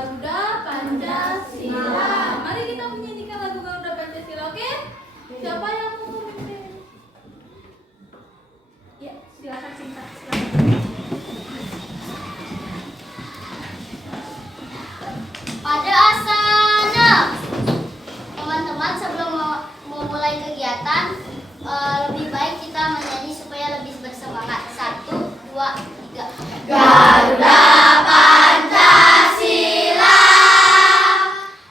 Garuda Pancasila. Mari kita menyanyikan lagu Garuda Pancasila, oke? Siapa yang mau memimpin? Ya, silakan singkat. Pada asana, teman-teman, sebelum memulai kegiatan, lebih baik kita menyanyi supaya lebih bersemangat. 1, 2, 3. Garuda Pancasila,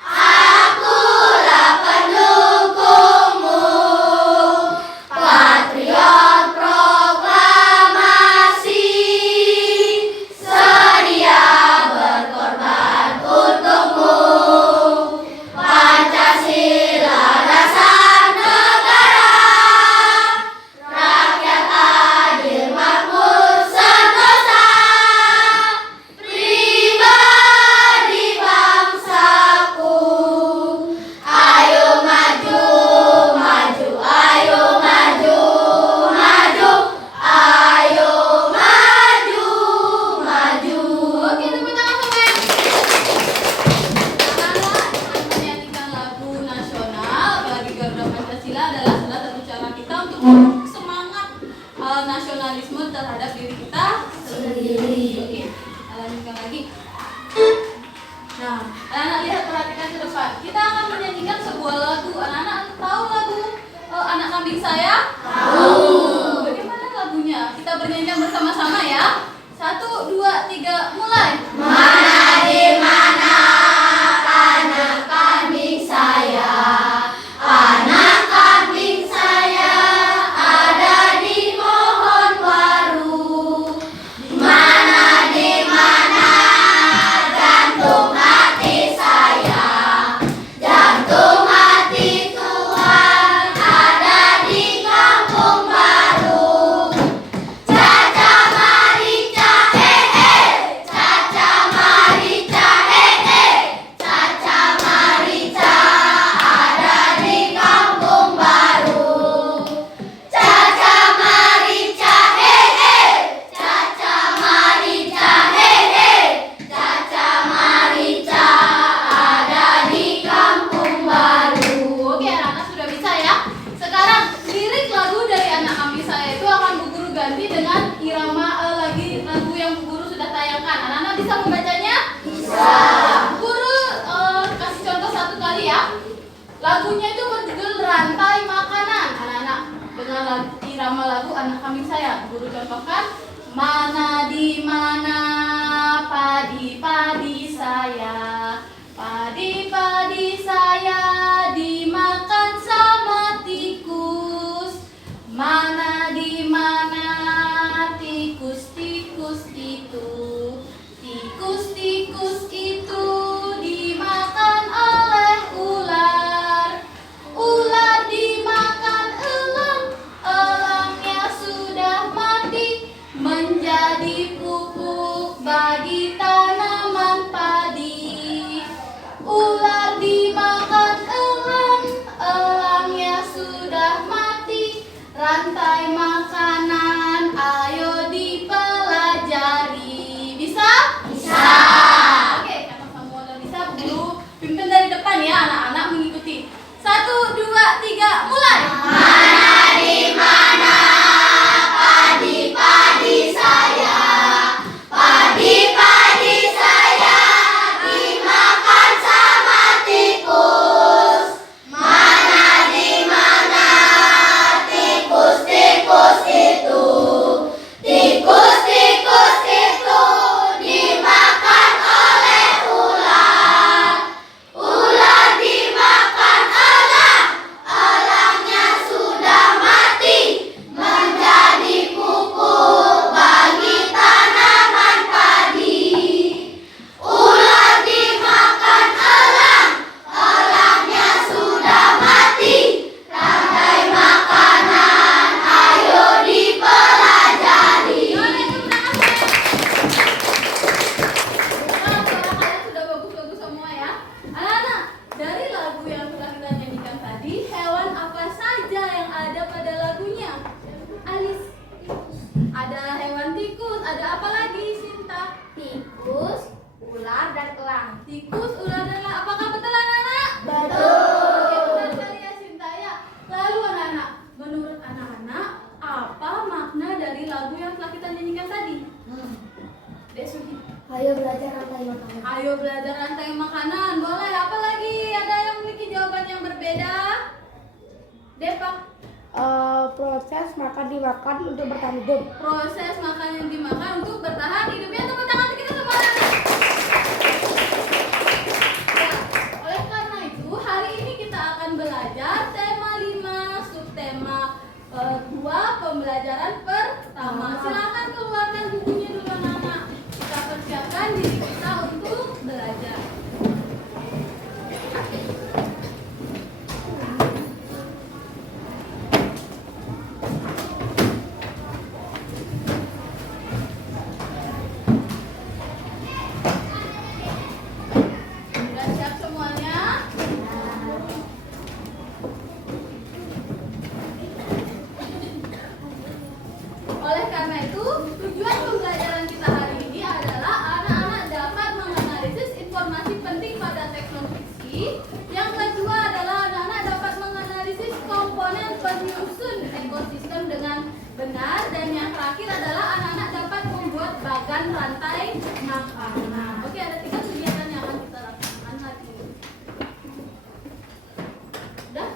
akulah pendukungmu, patriot proklamasi, sedia berkorban untukmu. Pancasila dasar negara, rakyat adil makmur sentosa, pribadi bangsaku. Ayo maju, maju, ayo maju, maju, ayo maju, maju. Oke, tepuk tangan semuanya. Anak-anak, menyanyikan lagu nasional bagi Garuda Pancasila adalah salah satu cara kita untuk memupuk semangat nasionalisme terhadap diri kita sendiri. Oke, kita lanjutkan lagi. Nah, anak-anak lihat, perhatikan ke depan. Kita akan menyanyikan sebuah lagu. Anak-anak tahu lagu Anak Kambing Saya? Tahu. Bagaimana lagunya? Kita bernyanyi bersama-sama ya. 1, 2, 3, mulai. Mana di mana anak kambing saya, anak kambing saya ada di pohon waru. Mana di mana jantung hati saya, jantung hati Tuhan ada di kampung baru. Caca Marica Caca Marica Caca Marica ada di kampung baru. Caca Marica Caca Marica Caca Marica ada di kampung baru. Oke, anak-anak sudah bisa ya. Sekarang lirik lagu dari Anak Kambing Saya itu akan Bu Guru ganti dengan irama lagu yang Bu Guru sudah tayangkan. Anak-anak bisa membacanya? Bisa. Bu Guru kasih contoh satu kali ya. Lagunya itu berjudul Rantai Makanan. Anak-anak dengan irama lagu Anak Kambing Saya, Bu Guru contohkan. Mana di mana padi-padi saya, padi-padi saya dimakan sama tikus. Mana di mana tikus-tikus itu, tikus-tikus itu dimakan oleh ular. Ular dimakan elang, elangnya sudah mati, menjadi pupuk bagi tanaman padi. Ular dimakan elang, elangnya sudah mati, rantai makanan ayo dipelajari. Bisa? Bisa. Oke, karena kamu udah bisa, Bu Guru pimpin dari depan ya, anak-anak mengikuti. 1, 2, 3, mulai. Mana di mana padi-padi saya, padi-padi saya dimakan sama tikus. Mana di mana tikus-tikus itu, tikus-tikus itu dimakan oleh ular. Ular dimakan elang, elangnya sudah Tikus, ular, dan lalat. Apakah betul anak-anak? Betul. Oke, benar sekali ya Sintaya. Lalu anak-anak, menurut anak-anak, apa makna dari lagu yang telah kita nyanyikan tadi? Dek Sugi. Ayo belajar rantai makanan. Ayo belajar rantai makanan. Boleh. Apa lagi? Ada yang memiliki jawaban yang berbeda? Depa. Proses makan dimakan untuk bertahan hidup. Proses makan yang dimakan untuk bertahan hidupnya. Tepuk tangan kita semua. Ya, oleh karena itu hari ini kita akan belajar tema 5, subtema 2, pembelajaran pertama. Silakan keluarkan bukunya dulu anak-anak. Kita persiapkan diri kita untuk belajar. Sudah siap semuanya? Oleh karena itu, tujuan pembelajaran kita hari ini adalah anak-anak dapat menganalisis informasi penting pada teks non fiksi. Yang kedua adalah anak-anak dapat menganalisis komponen penyusun ekosistem dengan benar. Dan yang terakhir adalah anak-anak dapat membuat bagan rantai makanan. Oke, ada 3 kegiatan yang akan kita lakukan hari ini. Udah?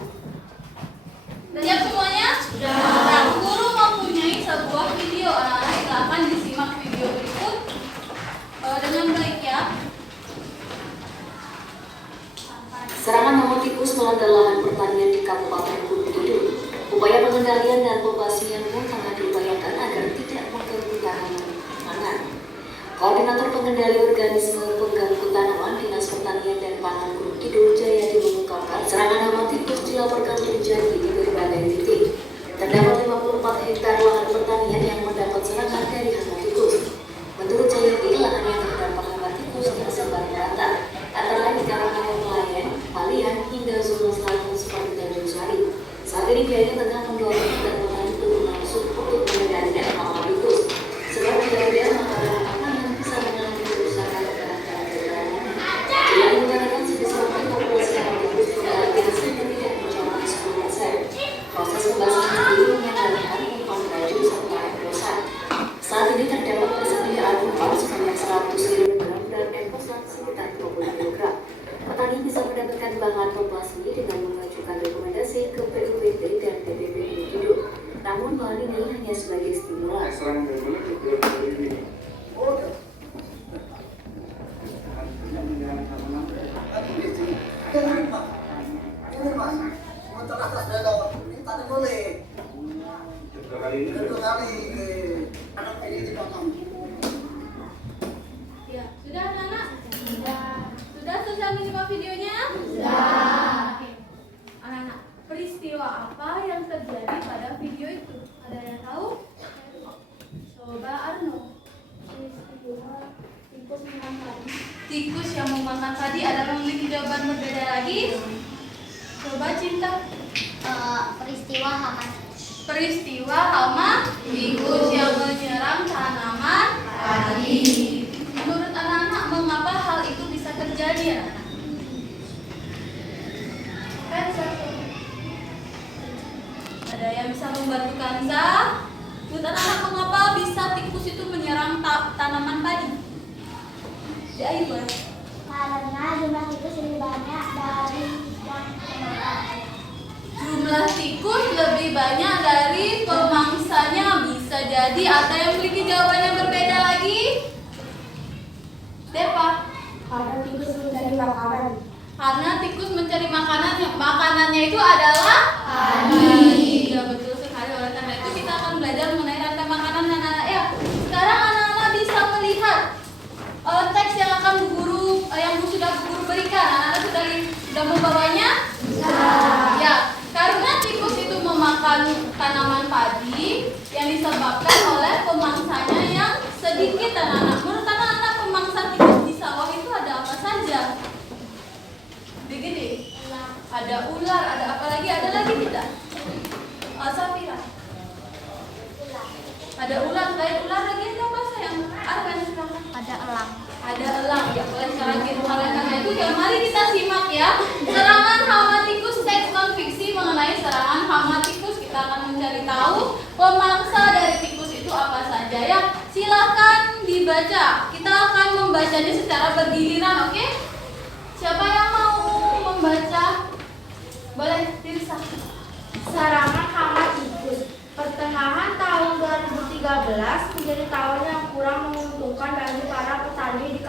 Siap semuanya? Sudah. Nah, guru mempunyai sebuah video anak-anak. Silakan disimak video berikut dengan baik ya. Serangan hama tikus melanda lahan pertanian di Kabupaten Gunung Kidul. Upaya pengendalian dan pembasmian pun tengah diupayakan agar tidak mengganggu tanaman pangan. Koordinator Pengendali Organisme Pengganggu Tanaman Dinas Pertanian dan Pangan Gunung Kidul Jayadi mengungkapkan serangan hama tikus dilaporkan terjadi di berbagai titik. Terdapat 54 hektar lahan pertanian yang mendapat serangan dari hama tikus. Menurut Jayadi, lahan yang terdampak hama tikus tersebar merata, antara lain di Karanganyar, Pelayan, Palian, hingga zona selatan seperti Tanjung Sari. Saat ini pihaknya tengah mendorong dan membantu langsung untuk mengendalikan hama tikus. Sebab bila makanan makanan bisa mengalami kerusakan terhadap tanaman. Jika digunakan sebesar populasi hama tikus biasanya tidak mencapai 10%. Proses pembasmian sendiri mengendalikan umpan baju serta eklosan. Saat ini terdapat persediaan umpan sebanyak 100 kg dan eklosan sekitar 20 kg. Petani bisa mendapatkan bahan pembasmi dengan mengajukan rekomendasi ke PUBT dan PPP Gunung Kidul. Namun bahan ini hanya sebagai stimulan. Ya, sudah anak-anak? Sudah selesai menyimak videonya? Oke. Anak-anak, peristiwa apa yang terjadi pada video itu? Ada yang tahu? Coba Arno. Tikus yang memakan tadi, ada yang memiliki jawaban berbeda lagi? Coba Cinta. Peristiwa hama. Peristiwa hama tikus yang menyerang tanaman padi. Menurut anak-anak, mengapa hal itu bisa terjadi anak-anak? Kansa. Ada yang bisa membantu Kansa? Menurut anak-anak, mengapa bisa tikus itu menyerang tanaman padi? Di air ya? Karena jumlah tikus lebih banyak dari yang pemakan. Jumlah tikus lebih banyak dari pemangsanya. Bisa jadi. Ada yang memiliki jawaban yang berbeda lagi? Depa. Karena tikus mencari makanan. Karena tikus mencari makanan, makanannya itu adalah padi. Ya betul sekali. Oleh karena itu kita akan belajar mengenai rantai makanan anak-anak ya. Sekarang anak-anak bisa melihat teks yang akan yang sudah guru berikan. Anak-anak sudah membawanya? Ya. Karena tikus itu memakan tanaman padi yang disebabkan oleh pemangsanya yang sedikit anak-anak. Menurut anak-anak, pemangsa tikus di sawah itu ada apa saja? Begini, ada ular, ada apa lagi? Ada lagi tidak? Safira. Ada ular, selain ular lagi ada apa sayang? Apa yang silakan? Ada elang. Ada elang. Ya boleh sekarang kita mari kita simak ya. Serangan hama tikus, teks non fiksi mengenai serangan hama tikus. Kita akan mencari tahu pemangsa dari tikus itu apa saja ya. Silakan dibaca. Kita akan membacanya secara bergiliran, oke? Siapa yang mau membaca? Boleh, Tirsa. Serangan hama tikus. Pertengahan tahun 2013 menjadi tahun yang kurang menguntungkan bagi para petani di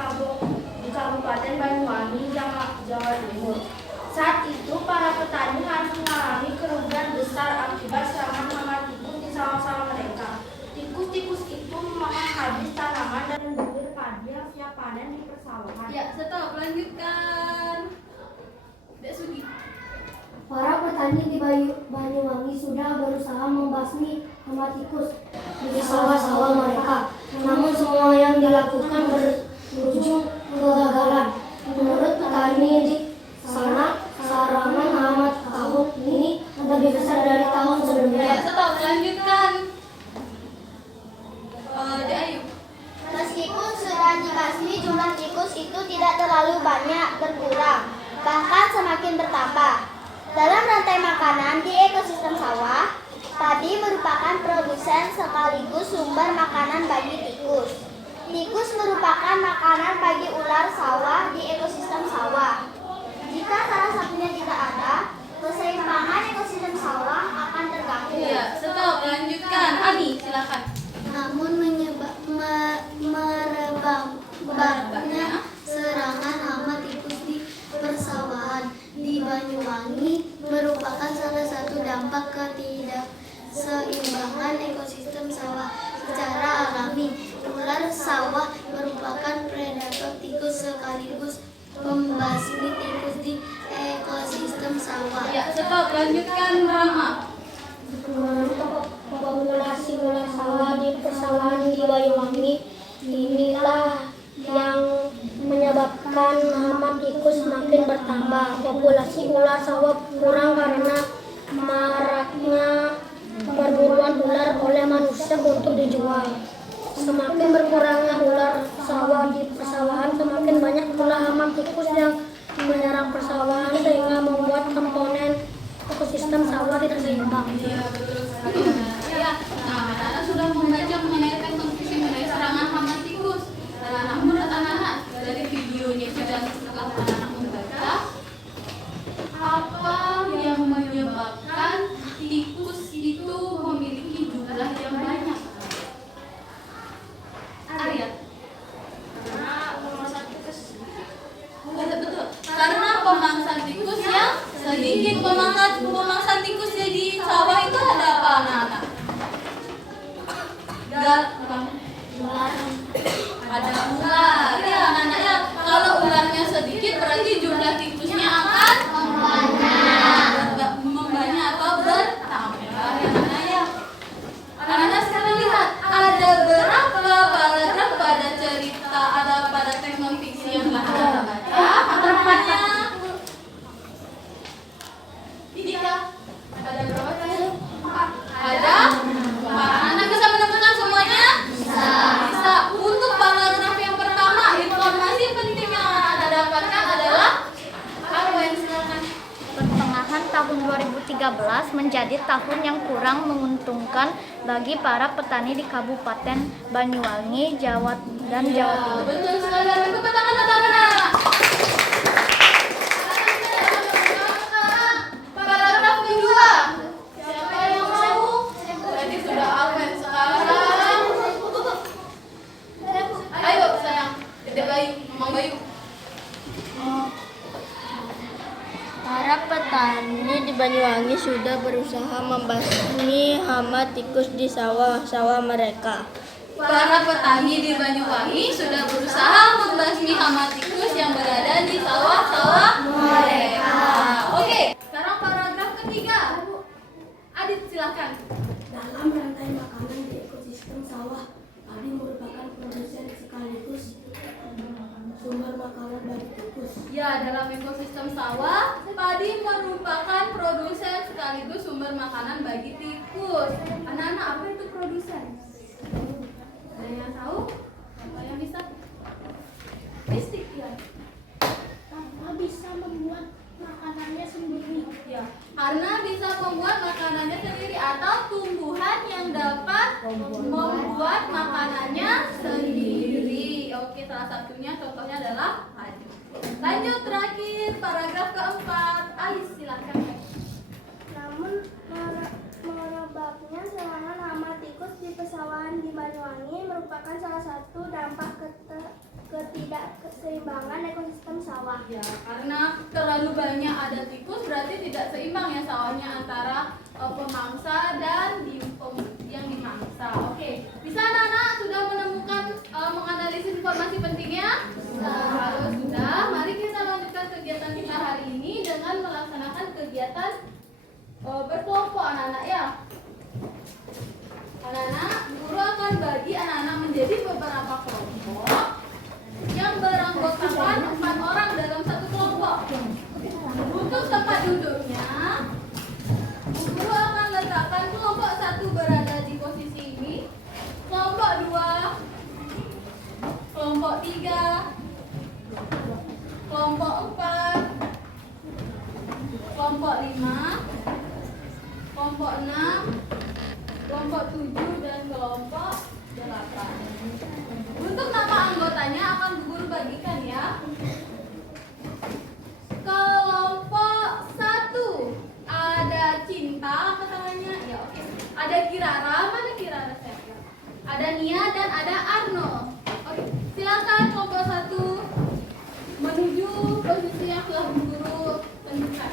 Kabupaten Banyuwangi, Jawa Timur. Saat itu para petani harus mengalami kerugian besar akibat serangan hama tikus di sawah-sawah mereka. Tikus-tikus itu memakan habis tanaman dan bibir padi yang siap panen di persawahan. Ya, stop, lanjutkan. Dek Sugi. Para petani di Banyuwangi sudah berusaha membasmi hama tikus di sawah-sawah mereka. Namun semua yang dilakukan berujung kegagalan. Menurut petani di sana, serangan hama tahun ini lebih besar dari tahun Ya, sebelumnya. stop, lanjutkan. Dek Ayu. Meskipun sudah dibasmi, jumlah tikus itu tidak terlalu banyak berkurang, bahkan semakin bertambah. Dalam rantai makanan di ekosistem sawah, padi merupakan produsen sekaligus sumber makanan bagi tikus. Tikus merupakan makanan bagi ular sawah di ekosistem sawah. Jika salah satunya tidak ada, keseimbangan ekosistem sawah akan terganggu. Ya, stop, lanjutkan. Ani, silakan. Namun merebaknya serangan hama tikus di persawahan di Banyuwangi merupakan salah satu dampak ketidakseimbangan ekosistem sawah secara alami. Ular sawah merupakan predator tikus sekaligus pembasmi tikus di ekosistem sawah. Ya, stop, lanjutkan. Rama. Populasi ular sawah di persawahan di Banyuwangi inilah yang menyebabkan hama tikus semakin bertambah. Populasi ular sawah kurang karena maraknya perburuan ular oleh manusia untuk dijual. Semakin berkurangnya ular sawah di persawahan, semakin banyak pula hama tikus yang menyerang persawahan sehingga membuat komponen ekosistem sawah tidak seimbang. Iya, betul sekali. Ya, nah, anak-anak sudah membaca mengenai teks non-fiksi mengenai serangan hama tikus. Anak-anak, menurut anak-anak dari videonya sudah setelah anak-anak membaca, apa yang menyebabkan tikus itu memiliki jumlah yang banyak? Arya. Karena memangsa tikus. Betul. Karena pemangsa tikus yang sedikit. Pemangsa tikus di sawah itu ada apa, anak-anak? Ada ular. Ya, anak-anak ya. Kalau ularnya sedikit berarti jumlah tikusnya akan membanyak atau bertambah. Ya, anak-anak ya. Anak-anak sekarang lihat ada berapa paragraf pada cerita pada teks non fiksi yang telah kita baca. Anggapannya Dika, ada berapa tadi? Ada 4. Anak bisa menemukan semuanya? Bisa. Untuk paragraf yang pertama, informasi penting yang Anda dapatkan adalah Arwen, silakan. Pertengahan tahun 2013 menjadi tahun yang kurang menguntungkan bagi para petani di Kabupaten Banyuwangi, Jawa Timur. Betul sekali. Tepuk tangan untuk anak-anak. Paragraf kedua. Siapa yang mau? Tadi sudah Arwen, sekarang. Ayo sayang, Dedek Bayu, Mama Bayu. Para petani di Banyuwangi sudah berusaha membasmi hama tikus di sawah-sawah mereka. Para petani di Banyuwangi sudah berusaha membasmi hama tikus yang berada di sawah-sawah mereka. Oke, sekarang paragraf ketiga. Adit, silakan. Dalam rantai makanan di ekosistem sawah, padi merupakan produsen sekaligus sumber makanan bagi tikus. Ya, dalam ekosistem sawah, padi merupakan produsen sekaligus sumber makanan bagi tikus. Anak-anak, apa itu produsen? Ada yang tahu? Apa yang bisa? Mistik ya. makanannya sendiri. Ya, karena bisa membuat makanannya sendiri atau tumbuhan yang dapat membuat makanannya sendiri. Oke, salah satunya contohnya adalah padi. Lanjut terakhir paragraf keempat. Alis silakan. Namun merebaknya serangan hama tikus di pesawahan di Banyuwangi merupakan salah satu dampak ketidakseimbangan ekosistem sawah. Ya, karena terlalu banyak ada tikus berarti tidak seimbang ya sawahnya antara pemangsa dan yang dimangsa. Oke, bisa anak-anak sudah menemukan menganalisis informasi pentingnya? Kalau sudah, mari kita lanjutkan kegiatan kita hari ini dengan melaksanakan kegiatan berkelompok anak-anak ya. Anak-anak, guru akan bagi anak-anak menjadi beberapa kelompok yang beranggotakan 4 orang dalam satu kelompok. Untuk tempat duduknya, guru akan letakkan kelompok 1 berada di posisi ini, kelompok 2, kelompok 3, kelompok 4, kelompok 5, kelompok 6, kelompok 7, dan kelompok 8. Untuk nama anggotanya akan guru bagikan ya. Kelompok 1 ada Cinta, apa namanya? Ya oke. Ada Kirara, mana Kirara saya? Ada Nia dan ada Arno. Oke, silakan kelompok 1 menuju posisi yang telah guru tunjukkan.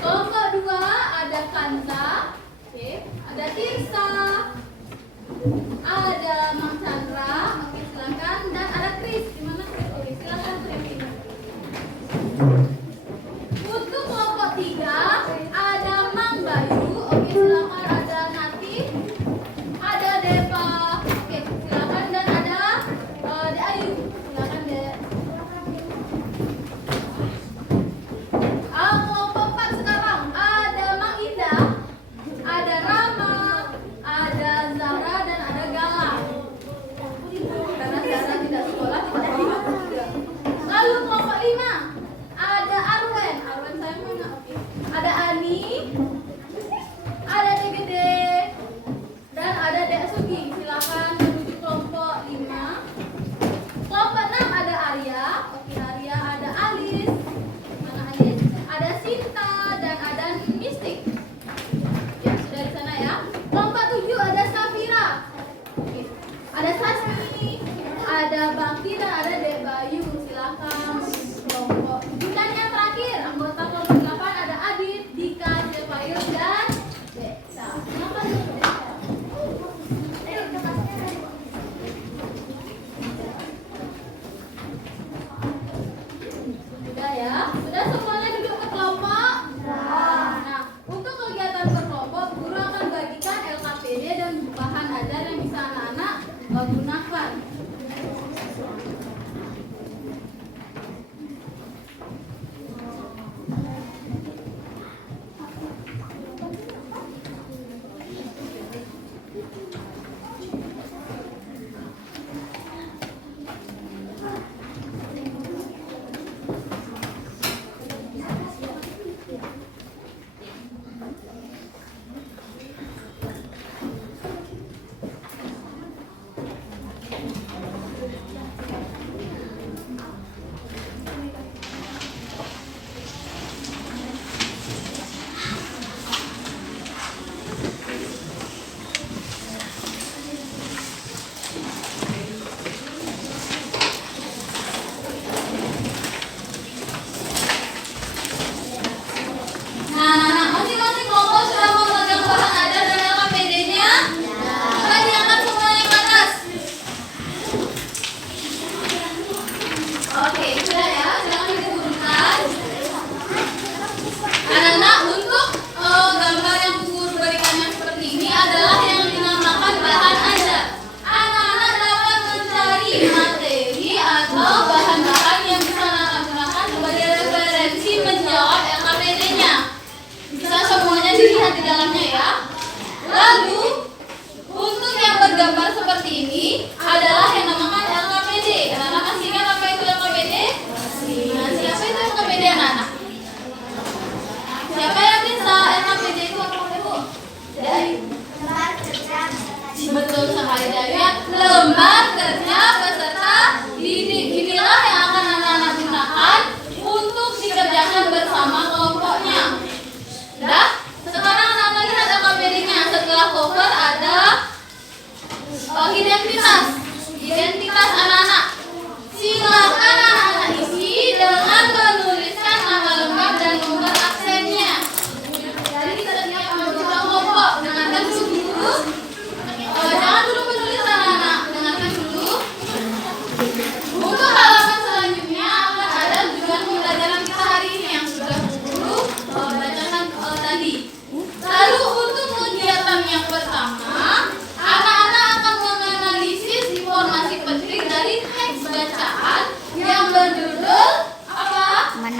Kelompok 2 ada Kanza, oke. Ada Tirsa, ada Mang Chandra, oke silakan, dan ada Kris. Di mana Kris? Oke, silakan Kris. Untuk kelompok 3 ada Mang Bayu, oke silakan, ada Nati, ada Deva, oke silakan, dan ada De Ayu, silakan De. Kelompok 4 sekarang ada Mang Ida, ada Rama, ada Zara, dan ada Galang. Karena Zara tidak sekolah, tidak ikut juga. Lalu kelompok 5 ada Arwen saya mana? Oke. Ada Ani, ada Dek Gede, dan ada Dek Sugi. Silakan menuju kelompok 5. Kelompok 6 ada Arya, oke Arya, ada Alis, mana Alis? Ada Sinta dan ada Mistik. Ya sudah di sana ya. Kelompok 7 ada Safira, oke. Ada Sasmi, ada Bakti, dan ada Dek Bayu. Silakan kelompok 7. Dan yang terakhir anggota kelompok 8 ada Adit, Dika, Jepayus, dan Deksa. Kenapa Deksa? Sudah ya? Sudah semuanya duduk ke kelompok? Nah, untuk kegiatan berkelompok, guru akan bagikan LKPD dan bahan ajar yang bisa anak-anak gunakan.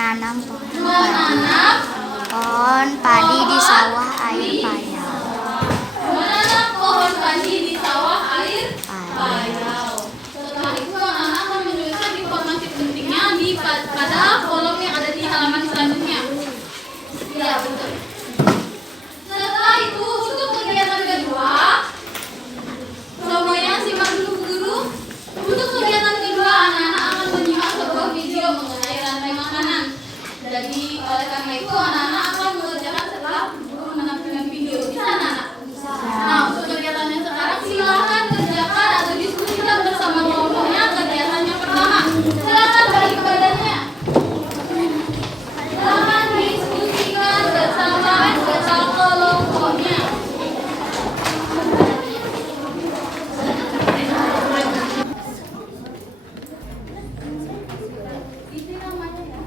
menanam Menanam pohon padi di sawah air payau. Menanam pohon padi di sawah air payau. Setelah itu anak-anak akan menuliskan informasi pentingnya pada kolom yang ada di halaman selanjutnya. Ya, betul. Setelah itu untuk kegiatan kedua, semuanya simak dulu guru. Untuk kegiatan kedua, anak-anak akan menyimak sebuah video mengenai rantai makanan. Jadi oleh karena itu anak-anak akan mengerjakan setelah guru menampilkan video. Bisa anak-anak? Nah, untuk kegiatannya sekarang silakan kerjakan atau diskusikan bersama kelompoknya kegiatan yang pertama. Silakan balik badannya. Silakan diskusikan bersama kelompoknya. Itu namanya ya.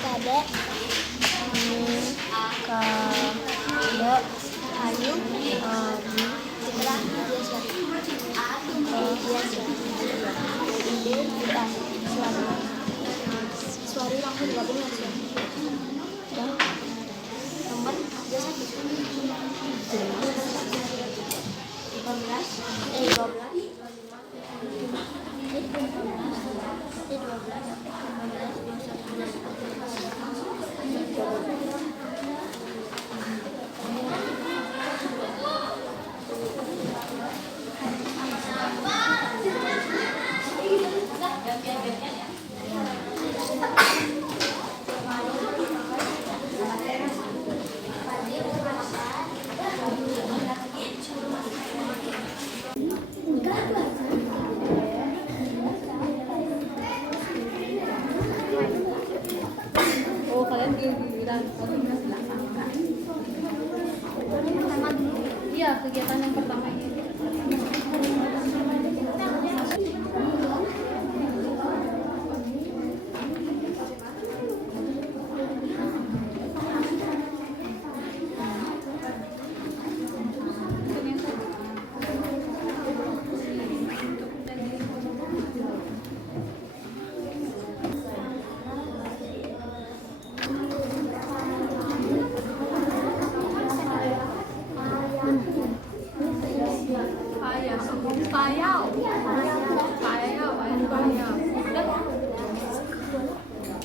Kadek, Kadek, Ayu, Citra, Suari langsung digabung ya. Nomor 12. Oh, kalian giliran. Iya, kegiatan yang pertama ini.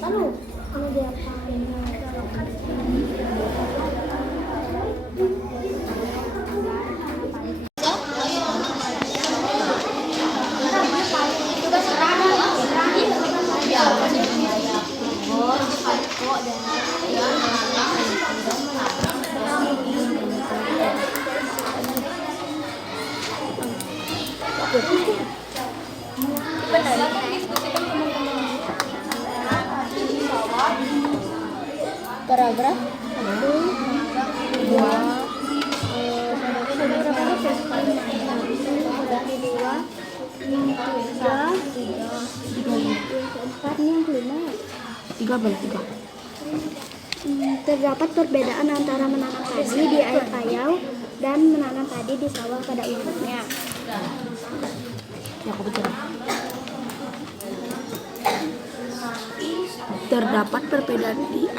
Lalu, kamu diapain? Paragraf 13. Terdapat perbedaan antara menanam padi di air payau dan menanam padi di sawah pada umumnya. Ya, terdapat perbedaan di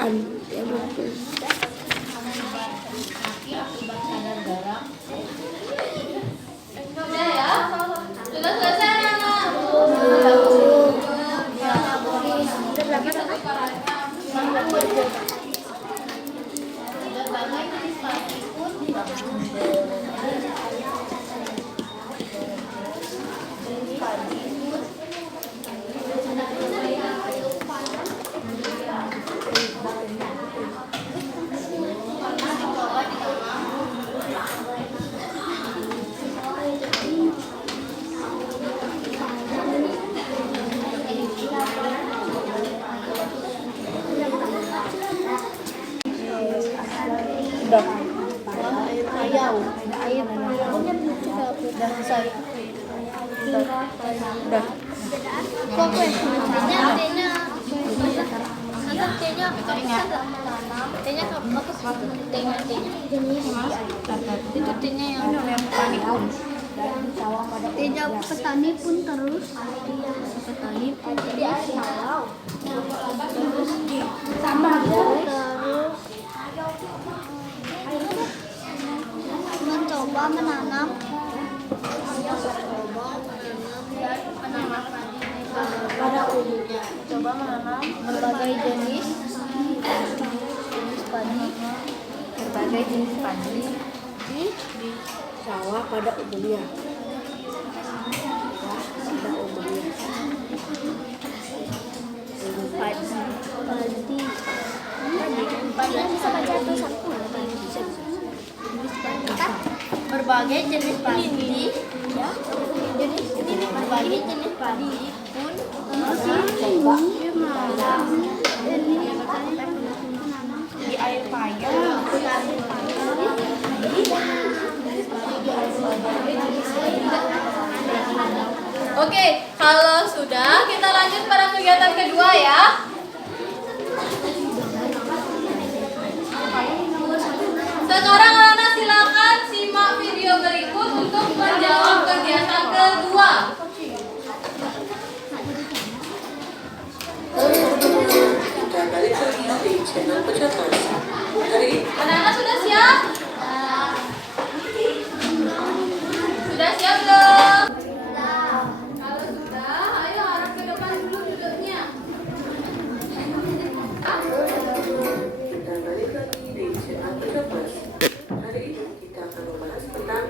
Sudah ya? Sudah selesai anak? T-nya itu T-nya yang petani pun. T-nya petani pun terus petani pun terus sama terus mencoba menanam pada umumnya, coba menanam berbagai jenis padi di sawah pada umumnya. Berbagai jenis padi, ya. Berbagai jenis padi pun di air payung. Oke, kalau sudah kita lanjut pada kegiatan kedua ya. Sekarang anak-anak silakan simak video berikut untuk menjawab kegiatan kedua. Kita balik lagi di channel Pecotas. Hari ini Anak-anak sudah siap? Sudah siap belum? Kalau sudah, ayo arah ke depan dulu duduknya. kita balik lagi di channel Pecotas. Hari ini kita akan membahas tentang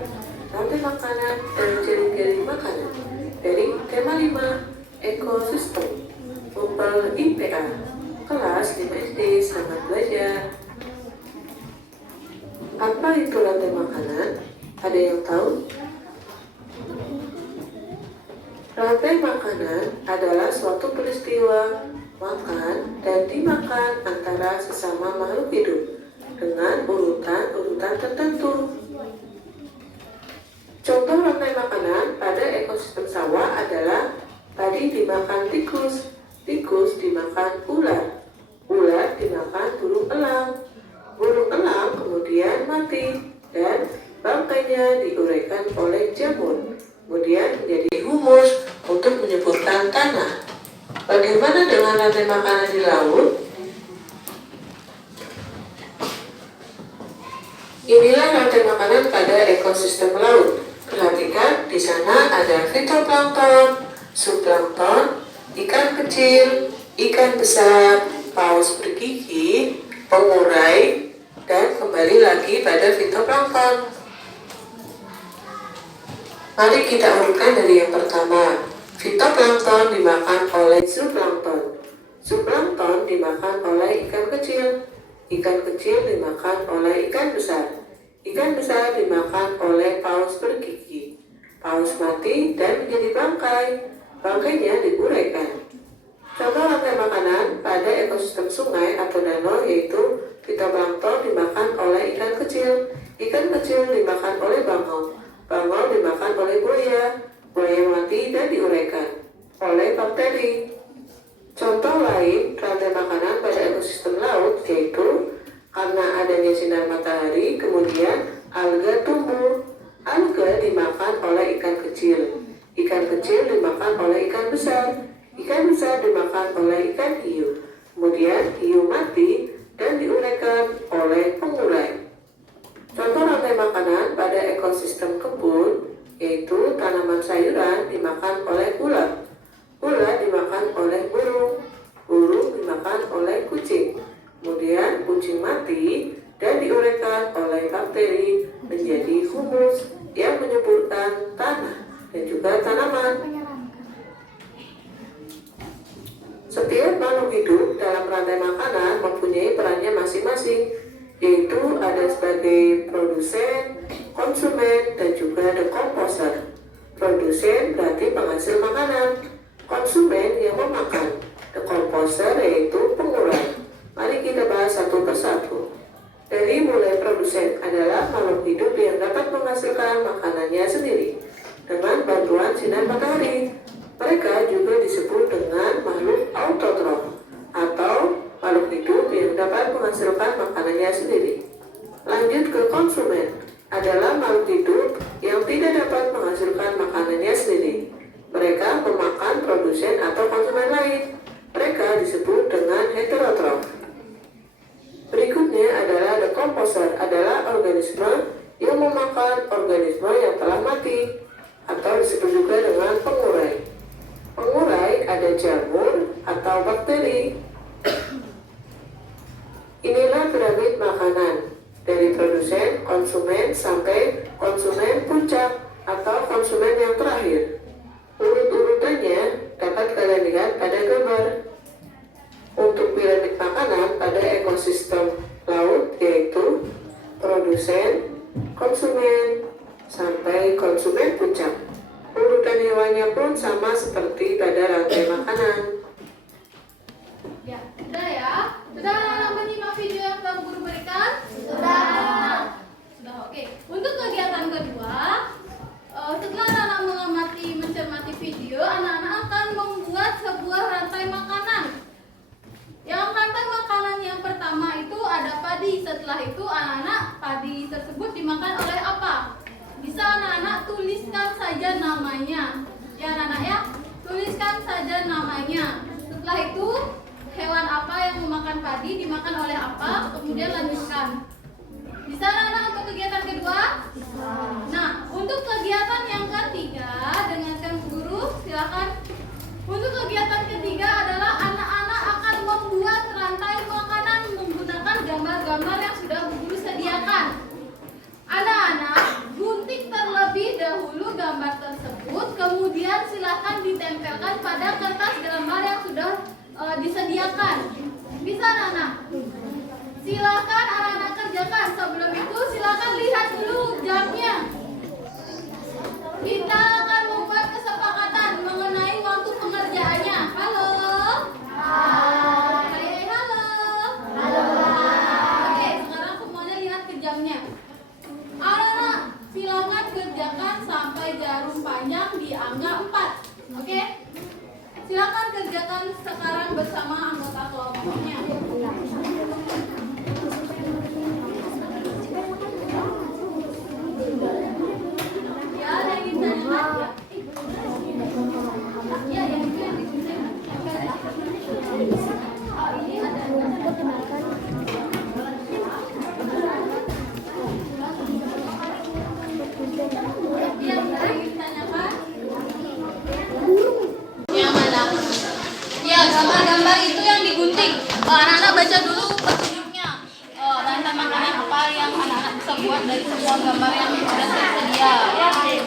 rantai makanan dan ciri-ciri makanan dari tema 5 ekosistem. Umpel IPA kelas 5 SD. Selamat belajar. Apa itu rantai makanan? Ada yang tahu? Rantai makanan adalah suatu peristiwa makan dan dimakan antara sesama makhluk hidup dengan urutan-urutan tertentu. Contoh rantai makanan pada ekosistem sawah adalah padi dimakan tikus, tikus dimakan ular, ular dimakan burung elang, burung elang kemudian mati dan bangkainya diuraikan oleh jamur, kemudian menjadi humus untuk menyuburkan tanah. Bagaimana dengan rantai makanan di laut? Inilah rantai makanan pada ekosistem laut. Perhatikan, di sana ada fitoplankton, zooplankton, ikan kecil, ikan besar, paus bergigi, pengurai, dan kembali lagi pada fitoplankton. Mari kita urutkan dari yang pertama. Fitoplankton dimakan oleh zooplankton. Zooplankton dimakan oleh ikan kecil. Ikan kecil dimakan oleh ikan besar. Ikan besar dimakan oleh paus bergigi. Paus mati dan menjadi bangkai. Bangkainya diuraikan. Contoh rantai makanan pada ekosistem sungai atau danau yaitu fitoplankton dimakan oleh ikan kecil. Ikan kecil dimakan oleh bangau. Bangau dimakan oleh buaya. Buaya mati dan diuraikan oleh bakteri. Contoh lain rantai makanan pada ekosistem laut yaitu karena adanya sinar matahari, kemudian alga tumbuh. Alga dimakan oleh ikan kecil. Ikan kecil dimakan oleh ikan besar. Ikan besar dimakan oleh ikan hiu. Kemudian hiu mati dan diuraikan oleh pengurai. Contoh rantai makanan pada ekosistem kebun yaitu tanaman sayuran dimakan oleh ular. Ular dimakan oleh burung. Burung dimakan oleh kucing. Kemudian kucing mati dan diuraikan oleh bakteri menjadi humus yang menyuburkan tanah dan juga tanaman. Setiap makhluk hidup dalam rantai makanan mempunyai perannya masing-masing, yaitu ada sebagai produsen, konsumen, dan juga decomposer. Produsen berarti penghasil makanan, konsumen yang memakan, decomposer yaitu pengurai. Mari kita bahas satu persatu. Dari mulai produsen adalah makhluk hidup yang dapat menghasilkan makanannya sendiri dengan bantuan sinar matahari. Mereka juga disebut dengan makhluk autotrof atau makhluk menghasilkan makanannya sendiri. Lanjut ke konsumen, adalah makhluk hidup yang tidak dapat menghasilkan makanannya sendiri. Mereka memakan produsen atau konsumen lain. Mereka disebut dengan heterotrof. Berikutnya adalah decomposer, adalah organisme yang memakan organisme yang telah mati, atau disebut juga dengan pengurai. Pengurai ada jamur atau bakteri. Inilah piramid makanan, dari produsen, konsumen, sampai konsumen puncak atau konsumen yang terakhir. Urut-urutannya dapat kalian lihat pada gambar. Untuk piramid makanan pada ekosistem laut yaitu produsen, konsumen, sampai konsumen puncak. Urutan hewannya pun sama seperti pada rantai makanan. Ya, sudah ya? Sudah anak-anak menyimak video yang telah guru berikan? Sudah. Sudah, oke. Untuk kegiatan kedua, setelah anak-anak mencermati video, anak-anak akan membuat sebuah rantai makanan. Yang rantai makanan yang pertama itu ada padi. Setelah itu anak-anak padi tersebut dimakan oleh apa? Bisa anak-anak tuliskan saja namanya. Ya anak-anak ya, tuliskan saja namanya. Setelah itu hewan apa yang memakan padi dimakan oleh apa? Kemudian lanjutkan. Bisa anak-anak untuk kegiatan kedua? Nah, untuk kegiatan yang ketiga, dengarkan guru, silakan. Untuk kegiatan ketiga adalah anak-anak akan membuat rantai makanan menggunakan gambar-gambar yang sudah guru sediakan. Anak-anak gunting terlebih dahulu gambar tersebut, kemudian silakan ditempelkan pada kertas gambar yang sudah disediakan. Bisa anak-anak? Silakan anak-anak kerjakan. Sebelum itu silakan lihat dulu jamnya. Kita akan membuat kesepakatan mengenai waktu pengerjaannya. Halo? Hai. Halo? Halo. Oke, sekarang semuanya lihat ke jamnya. Anak-anak, silakan kerjakan sampai jarum panjang di angka 4. Oke? Silakan kerjakan sekarang bersama anggota kelompoknya. Ya, ada yang ingin tanyakan? Ya, yang itu yang ditulis. Oh, ini ada. Yang ingin tanyakan? Yang mana? Ya, gambar-gambar itu yang digunting. Anak-anak baca dulu petunjuknya. Rantai makanan apa yang anak-anak bisa buat dari semua gambar yang sudah tersedia.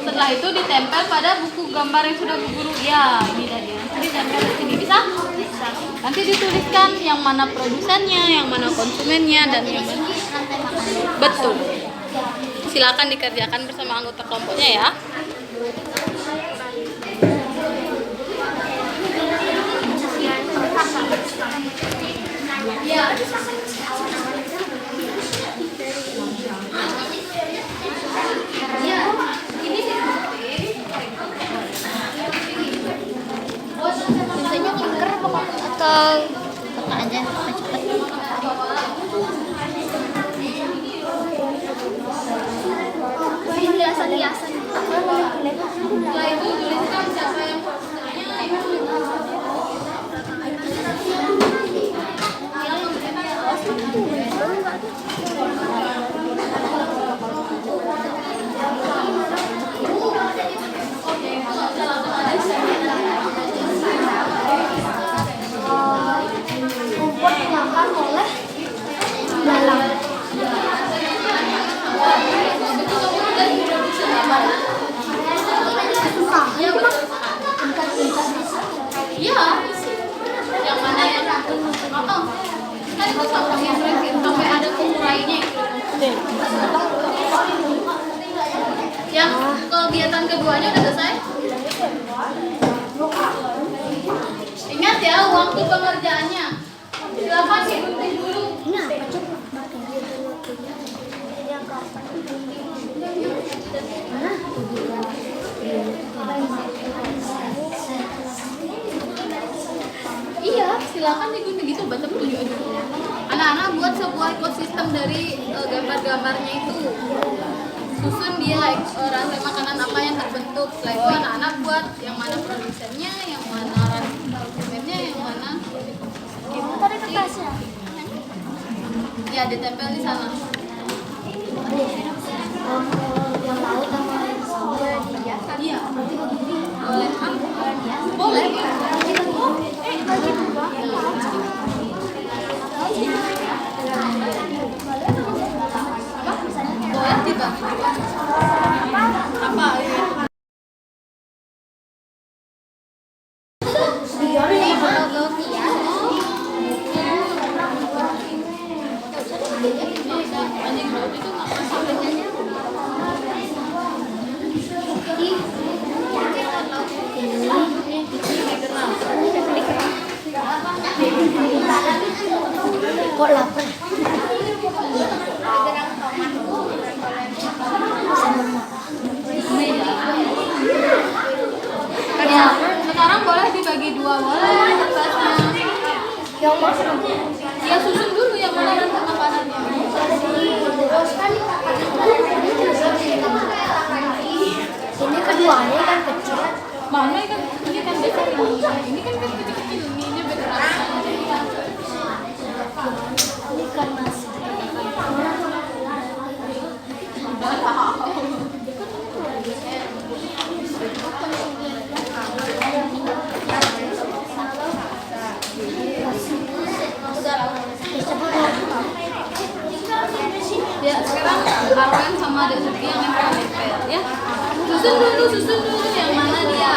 Setelah itu ditempel pada buku gambar yang sudah guru. Ya, ini tadi. Nanti ditempel di sini bisa? Bisa. Nanti dituliskan yang mana produsennya, yang mana konsumennya, dan yang mana. Betul. Silakan dikerjakan bersama anggota kelompoknya ya. Ya. Ya, ini Biasanya clicker atau apa aja cepet. Hiasan-hiasan. Setelah itu tuliskan siapa yang produsennya. Rumput dimakan oleh belalang. Susah. Iya, betul. Iya, yang mana yang kan itu sampai ada pengurainya itu. Yang kegiatan keduanya udah selesai? Ingat ya, waktu pengerjaannya. Silakan digunting dulu. Iya, silakan digunting gitu, baca petunjuk aja. Anak anak-anak buat sebuah ekosistem dari gambar-gambarnya itu. Susun dia rantai makanan apa yang terbentuk. Setelah itu anak-anak buat yang mana produsennya, yang mana rantai yang mana. Tadi kertasnya. Ya ditempel di sana. Yang laut sama Iya. Boleh. Boleh. Boleh dibagi. Apa? kok lapar. Ya, sekarang boleh dibagi dua, boleh kertasnya. Yang mana? Ya susun dulu yang mana rantai makanannya. Ini keduanya kan kecil. Mana kan ini kan besar ini kan kecil-kecil ini beda rasanya. Ini kan masih. Ya sekarang Arwen sama Dek Suki yang nempel ya. Susun dulu yang mana dia.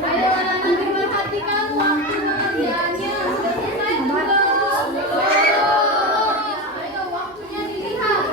Ayo anak-anak diperhatikan waktu pengerjaannya. Sudah selesai belum? Ayo waktunya dilihat.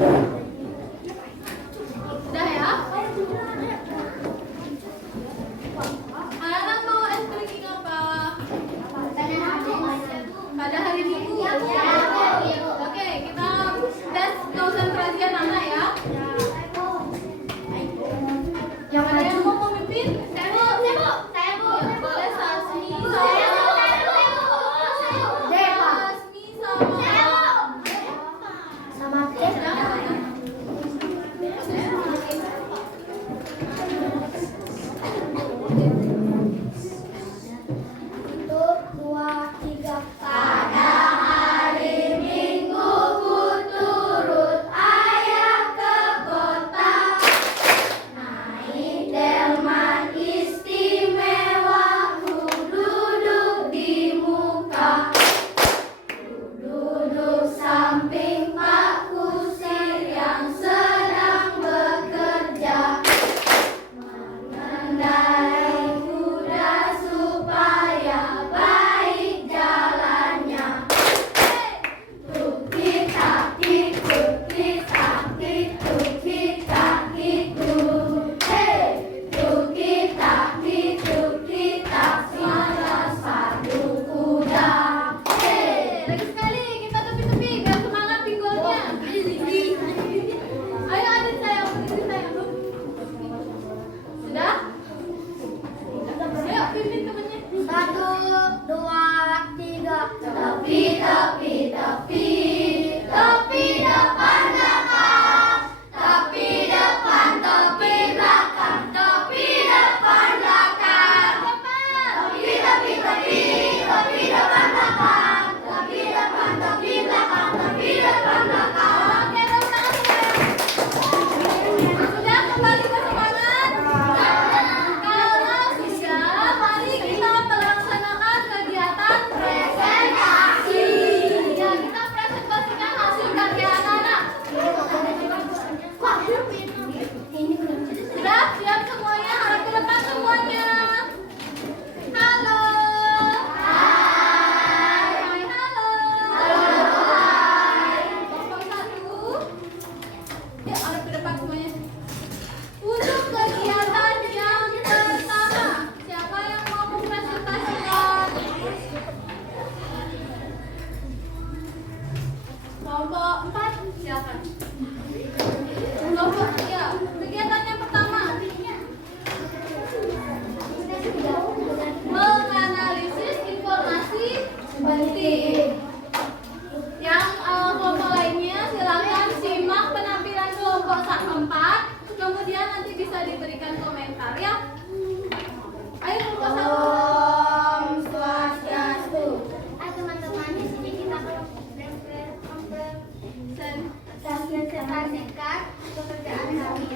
Sudah ya? Anak-anak mau ice breaking apa? Pada hari Minggu? Oke, kita tes konsentrasi anak-anak ya. Yang ada yang mau memimpin? Saya bu. Boleh Sasmi Sama Untuk 2, 3. Pada hari Minggu ku turut ayah ke kota, naik delman istimewa, ku duduk di muka, ku duduk samping Pak Kusir yang sedang bekerja, mengendarai kuda supaya baik jalannya. Tukik-takik, tukik-takik, tukik-takik, hey, tukik-takik, tukik-takik, salah satu kuda. Hey, lagi sekali kita tepi-tepi biar semangat pinggulnya. Ayo adik saya, berdiri saya. Sudah? Ayo pimpin temannya. 1, 2, 3. Tepi, tepi, tepi, tepi depan belakang, tepi depan, tepi belakang, tepi depan belakang, tepi, tepi, tepi, tepi depan belakang, tepi depan, tepi belakang, tepi depan belakang. Oke, tepuk tangan semua. Sudah kembali ke semangat? Kalau sudah, mari kita melaksanakan kegiatan presentasi. Ya, kita presentasikan hasil karya anak-anak. Sudah siap semuanya? Harap ke depan semuanya. Halo. Hai. Halo. Kelompok 1. Ya, harap ke depan semuanya. Untuk kegiatan yang pertama, siapa yang mau mempresentasikan? Kelompok 4, silakan. Kelompok 3, kegiatan yang pertama menganalisis informasi penting. Yang kelompok lainnya silakan simak penampilan kelompok 4, kemudian nanti bisa diberikan komentar ya. Ayo kelompok 1. Om Swastiastu. Teman-teman, di sini kita mempresentasikan pekerjaan kami.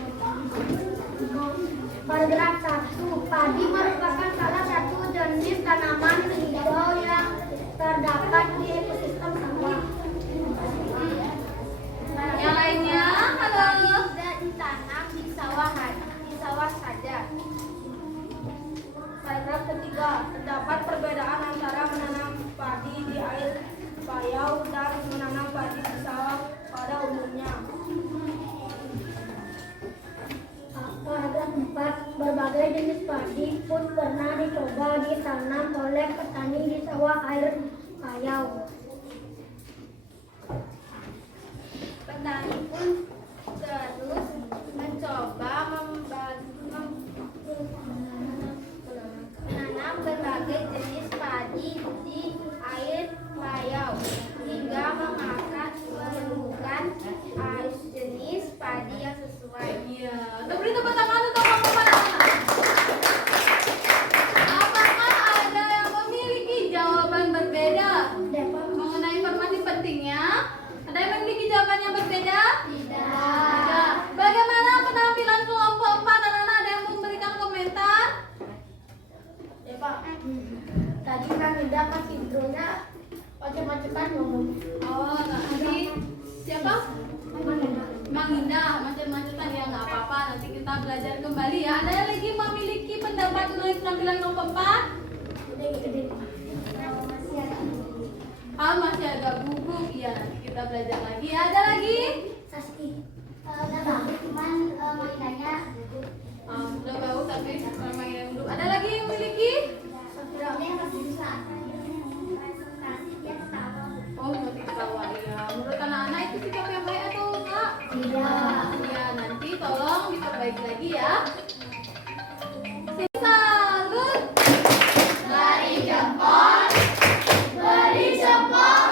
Paragraf 1. Padi merupakan salah satu jenis tanaman hijau yang terdapat di ekosistem sawah. Yang lainnya, halo. Tidak ditanam di sawah saja. Paragraf ketiga, terdapat perbedaan antara menanam padi di air payau dan menanam padi di sawah pada umumnya. Paragraf 4. Berbagai jenis padi pun pernah dicoba ditanam oleh petani di sawah air payau. Petani pun terus mencoba menanam berbagai jenis padi di air payau hingga menemukan jenis padi yang sesuai. Iya, beri tepuk tangan untuk kelompok anak-anak. Apakah ada yang memiliki jawaban berbeda mengenai informasi pentingnya? Ada yang memiliki jawaban yang berbeda? Tidak. Bagaimana penampilan kelompok 4 anak-anak? Ada yang memberikan komentar? Ya Pak, tadi kan Indah pas intronya macam-macaman ngomong. Oh, nanti siapa? Mang Indah, macam-macam ya nggak apa-apa. Nanti kita belajar kembali ya. Ada yang lagi memiliki pendapat mengenai penampilan kelompok 4? Masih agak gugup. Iya, nanti kita belajar lagi. Ada lagi? Udah bau tapi mainan dulu. Ada lagi yang memiliki? Oh, motif ketawa ya. Menurut anak-anak itu sikap yang baik atau enggak? Tidak. Ya, nanti tolong diperbaiki lagi ya. Salut. Beri jempol. Beri jempol.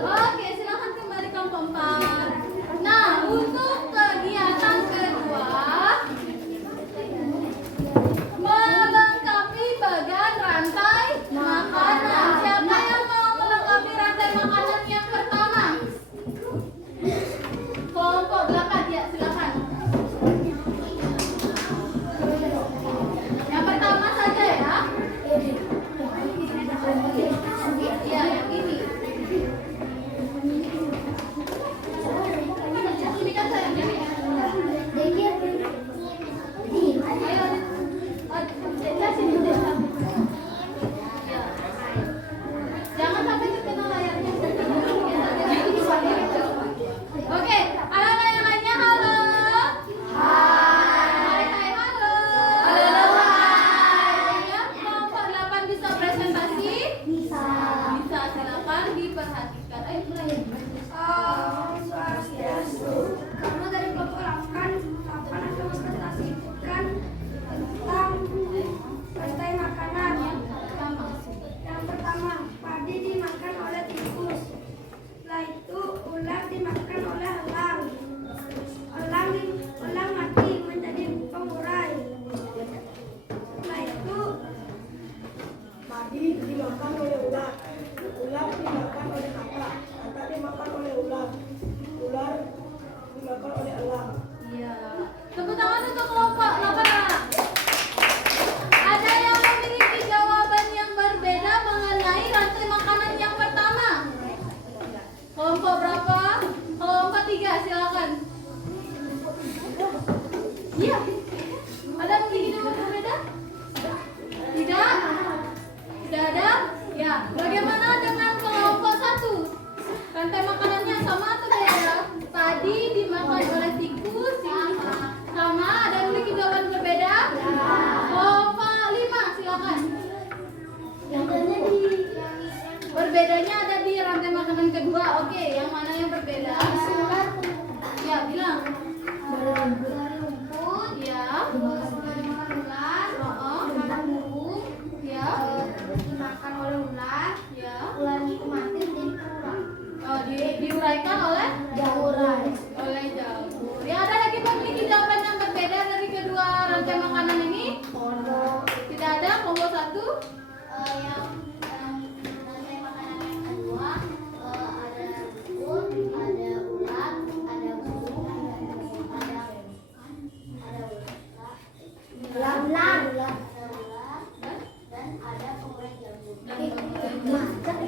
Oke, silakan kembali kelompok 4. Nah, untuk kegiatan kedua, melengkapi bagian rantai makanan. Siapa yang mau melengkapi rantai makanan yang pertama? Kelompok 8 ya, silakan. Yang pertama saja ya. Iya, yang ini. Ini kan sayangnya. Ayo, jelasin dulu. Ya. Jangan sampai terkena layarnya. Oke, anak-anak yang lainnya halo. Hai. Hai, halo. Halo, hai. Ya, kelompok 8 bisa presentasi? Bisa, silakan diperhatikan. Ayo mulai. Swastiastu. Karena dari kelompok 8 akan mempresentasikan tentang rantai makanan. Yang pertama, padi dimakan oleh tikus. Setelah itu ular dimakan oleh elang. Elang mati menjadi pengurai. Setelah itu Padi dimakan oleh ular. Ular dimakan oleh katak. Katak dimakan oleh ular. Ular dimakan oleh elang. Iya. Tepuk tangan untuk kelompok 8. Ada yang memiliki jawaban yang berbeda mengenai rantai makanan yang pertama? Kelompok berapa? Kelompok 3, silakan. Iya. Ada yang memiliki jawaban berbeda? Tidak? Tidak ada? Ya. Bagaimana dengan kelompok 1? Rantai makanannya sama atau beda? Tadi dimakan oleh tikus, sama. Ada yang memiliki jawaban berbeda? Kelompok 5, silakan. Berbedanya ada di rantai makanan kedua. Oke, yang mana yang berbeda? Ya, bilang. Rumput, ya. Dimakan ular. Makan burung, ya. Dimakan oleh ular, ya. Ular itu mati menjadi kurang. Diuraikan oleh jamur. Ya, ada lagi memiliki jawaban yang berbeda dari kedua rantai makanan ini? Tidak ada. Kelompok 1. Yang rantai makanan yang kedua ada rumput, ada ulat, ada burung, ada ular, dan ada pengurai jamur.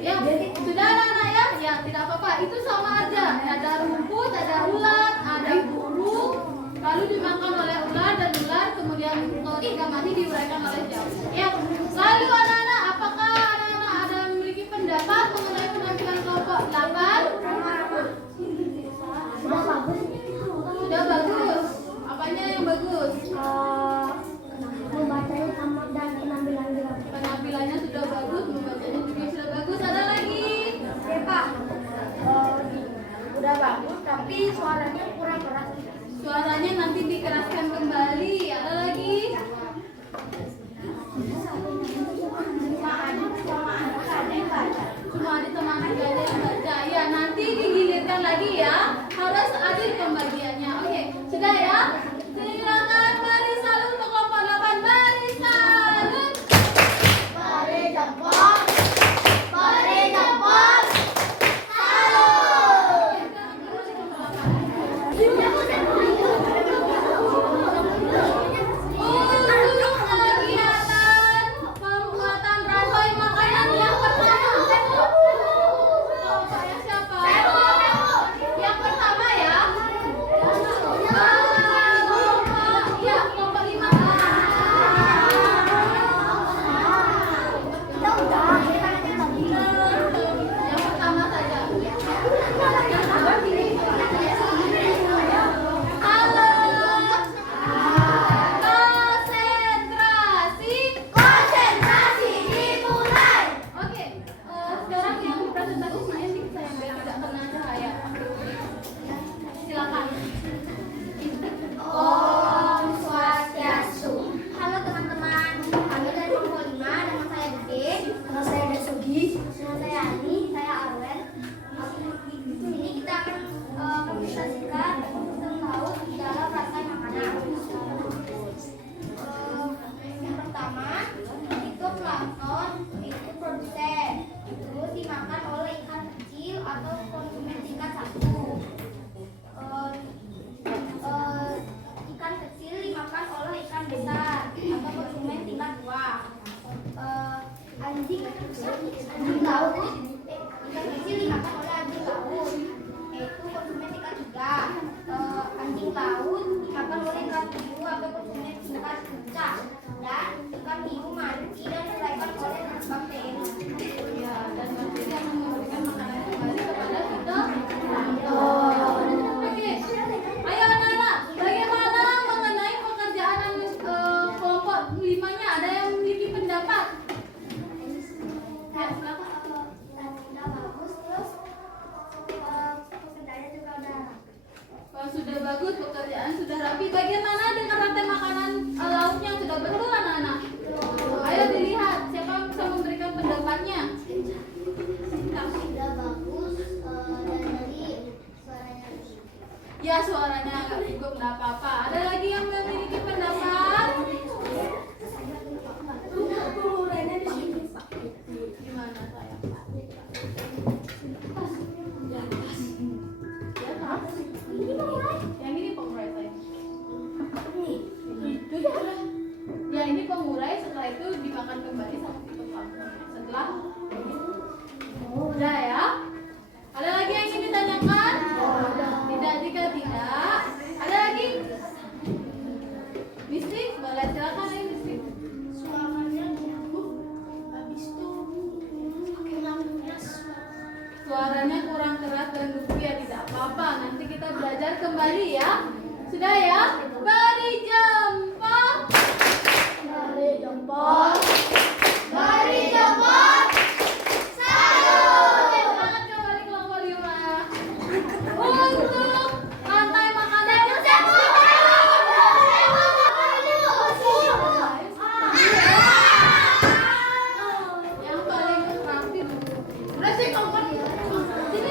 Ya, sudah anak-anak ya? Ya, tidak apa-apa. Itu sama aja. Ada rumput, ada ulat, ada burung, lalu dimakan oleh ular dan ular kemudian ketika mati diuraikan oleh jamur. Ya. Lalu anak-anak, apakah anak-anak ada memiliki pendapat mengenai penampilan kelompok 8? Sudah bagus. Apanya yang bagus? Membacanya sama dan penampilannya. Penampilannya sudah bagus, membacanya juga sudah bagus. Ada lagi? Pak, udah bagus tapi suaranya kurang keras. Suaranya nanti dikeraskan kembali. Ada lagi? Cuma ada teman adik yang baca. Ya, nanti digilirkan lagi ya. Harus adil pembagiannya. Oke, sudah ya? Silakan beri salut untuk kelompok 8. Beri salut. Beri jempol. Beri jempol. Salut. Sudah bagus, pekerjaan sudah rapi. Bagaimana dengan rantai makanan lauknya? Sudah betul anak-anak? Ayo dilihat, siapa yang bisa memberikan pendapatnya? Sudah bagus dan tadi suaranya Ya, suaranya nggak cukup, nggak apa-apa. Ada lagi yang memiliki pendapat? Gimana saya? Yang ini pengurai saya. Ya, ini pengurai, setelah itu dimakan kembali sama tutup lampu. Setelah udah ya. Ada lagi yang ingin ditanyakan? Tidak, jika tidak. Ada lagi? Mistik, boleh silakan ayo Mistik. Suaranya kurang keras dan lugu ya, tidak apa-apa. Nanti kita belajar kembali ya. Sudah ya? Beri jempol. Beri jempol. Beri jempol. Semangat kembali kelompok 5. Untuk rantai makanan yang paling rapi. Udah sih kelompok. Sini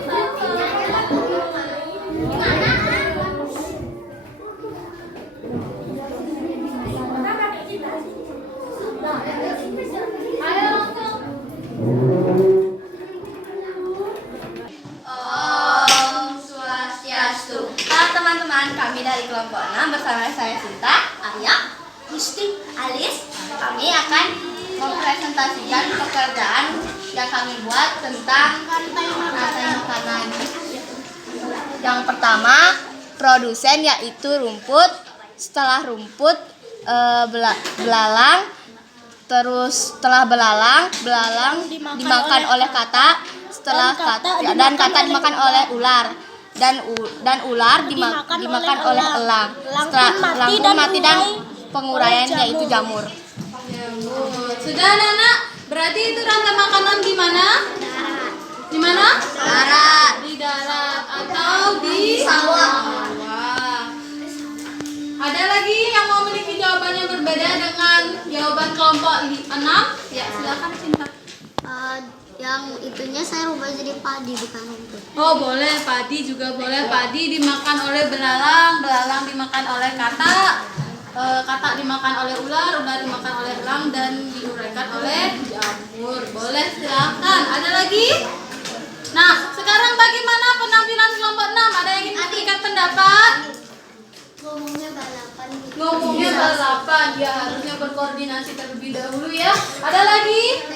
ayo langsung. Om Swastiastu. Halo teman-teman, kami dari kelompok 6 bersama saya Sinta, Arya, Gusti, Alis. Kami akan mempresentasikan pekerjaan yang kami buat tentang rantai makanan. Yang pertama, produsen yaitu rumput. Setelah rumput belalang. Terus setelah belalang dimakan oleh katak. Setelah kata dimakan oleh ular dan ular dimakan oleh elang. Setelah elang pun mati dan penguraian yaitu jamur. Sudah anak-anak? Berarti itu rantai makanan di mana? Di mana? Darat. Di darat atau di sawah. Ada lagi yang mau memiliki jawaban yang berbeda dengan jawaban kelompok 6? Ya, silakan Cinta. yang itunya saya rubah jadi padi bukan rumput. Oh boleh, padi juga boleh. Padi dimakan oleh belalang, belalang dimakan oleh katak, katak dimakan oleh ular, ular dimakan oleh elang, dan diuraikan oleh jamur. Boleh, silakan. Ada lagi? Nah, sekarang bagaimana penampilan kelompok 6? Ada yang ingin memberikan pendapat? Ngomongnya balapan. Ngomongnya balapan, ya harusnya berkoordinasi terlebih dahulu ya. Ada lagi?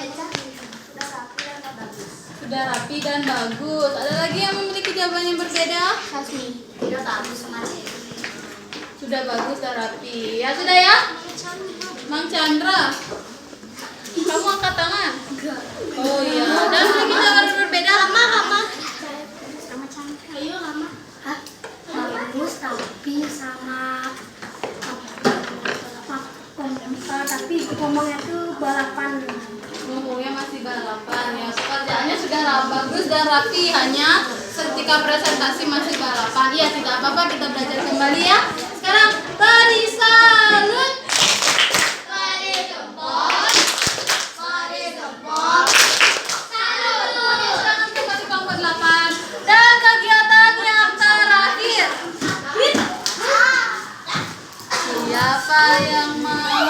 Sudah rapi dan bagus. Ada lagi yang memiliki jawaban yang berbeda? Sasmi. Tidak bagus sama saya. Sudah bagus dan rapi. Ya sudah ya? Mang Chandra. Kamu angkat tangan? Oh iya. Dan lagi jawaban yang berbeda? Sama. Sama cantik. Ayo lama. Hah? Bagus tapi sama tapi ngomongnya tuh balapan. Ngomongnya masih balapan ya. Pekerjaannya sudah bagus dan rapi, hanya ketika presentasi masih balapan. Iya, tidak apa-apa, kita belajar kembali ya. Sekarang beri salut. Beri jempol. Beri jempol. Salut. Sekarang kembali kelompok 8. Dan kegiatan yang terakhir. Siapa yang mau?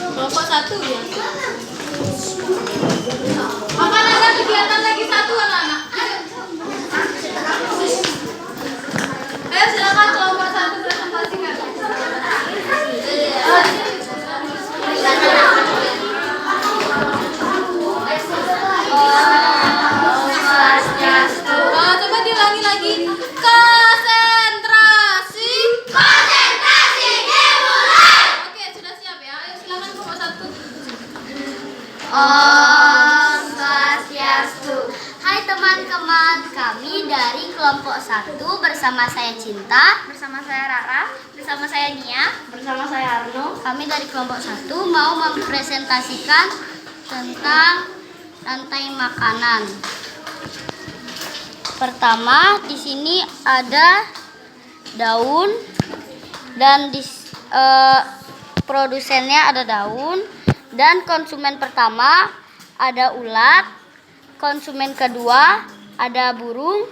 Kelompok 1 ya. Akan ada kegiatan lagi satu anak-anak. Ayo silakan kelompok 1 presentasikan. Coba diulangi lagi. Konsentrasi. Konsentrasi dimulai. Oke, sudah siap ya. Ayo silakan kelompok 1. Om Swastiastu. Hai teman-teman, kami dari kelompok 1 bersama saya Cinta, bersama saya Rara, bersama saya Nia, bersama saya Arno. Kami dari kelompok 1 mau mempresentasikan tentang rantai makanan. Pertama, di sini ada daun dan produsennya ada daun, dan konsumen pertama ada ulat, konsumen kedua ada burung,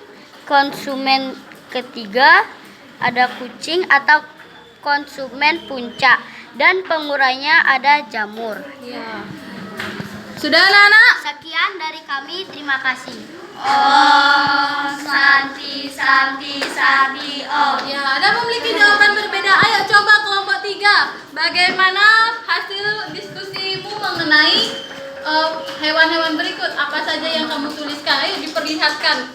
konsumen ketiga ada kucing atau konsumen puncak, dan pengurainya ada jamur. Ya. Sudah anak-anak? Sekian dari kami, terima kasih. Oh, Santi, Santi, Santi, oh. Ya, ada memiliki jawaban berbeda. Ayo coba kelompok 3. Bagaimana hasil diskusimu mengenai hewan-hewan berikut? Apa saja yang kamu tuliskan? Ayo diperlihatkan.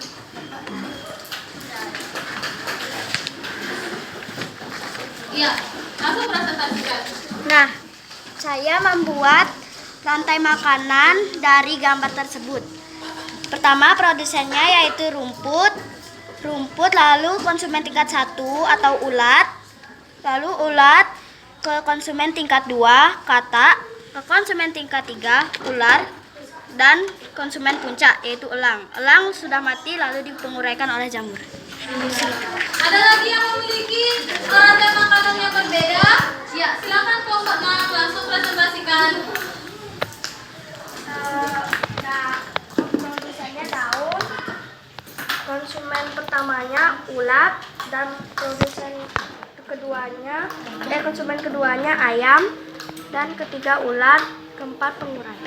Iya, langsung presentasikan. Nah, saya membuat rantai makanan dari gambar tersebut. Pertama, produsennya yaitu rumput, lalu konsumen tingkat 1 atau ulat, lalu ulat ke konsumen tingkat 2, katak, ke konsumen tingkat 3, ular, dan konsumen puncak yaitu elang. Elang sudah mati lalu dipenguraikan oleh jamur. Ada lagi yang memiliki rantai makanan yang berbeda? Ya, silakan kelompok 6 langsung presentasikan. Produsennya daun, konsumen pertamanya ulat, dan konsumen keduanya ayam, dan ketiga ular, keempat pengurai.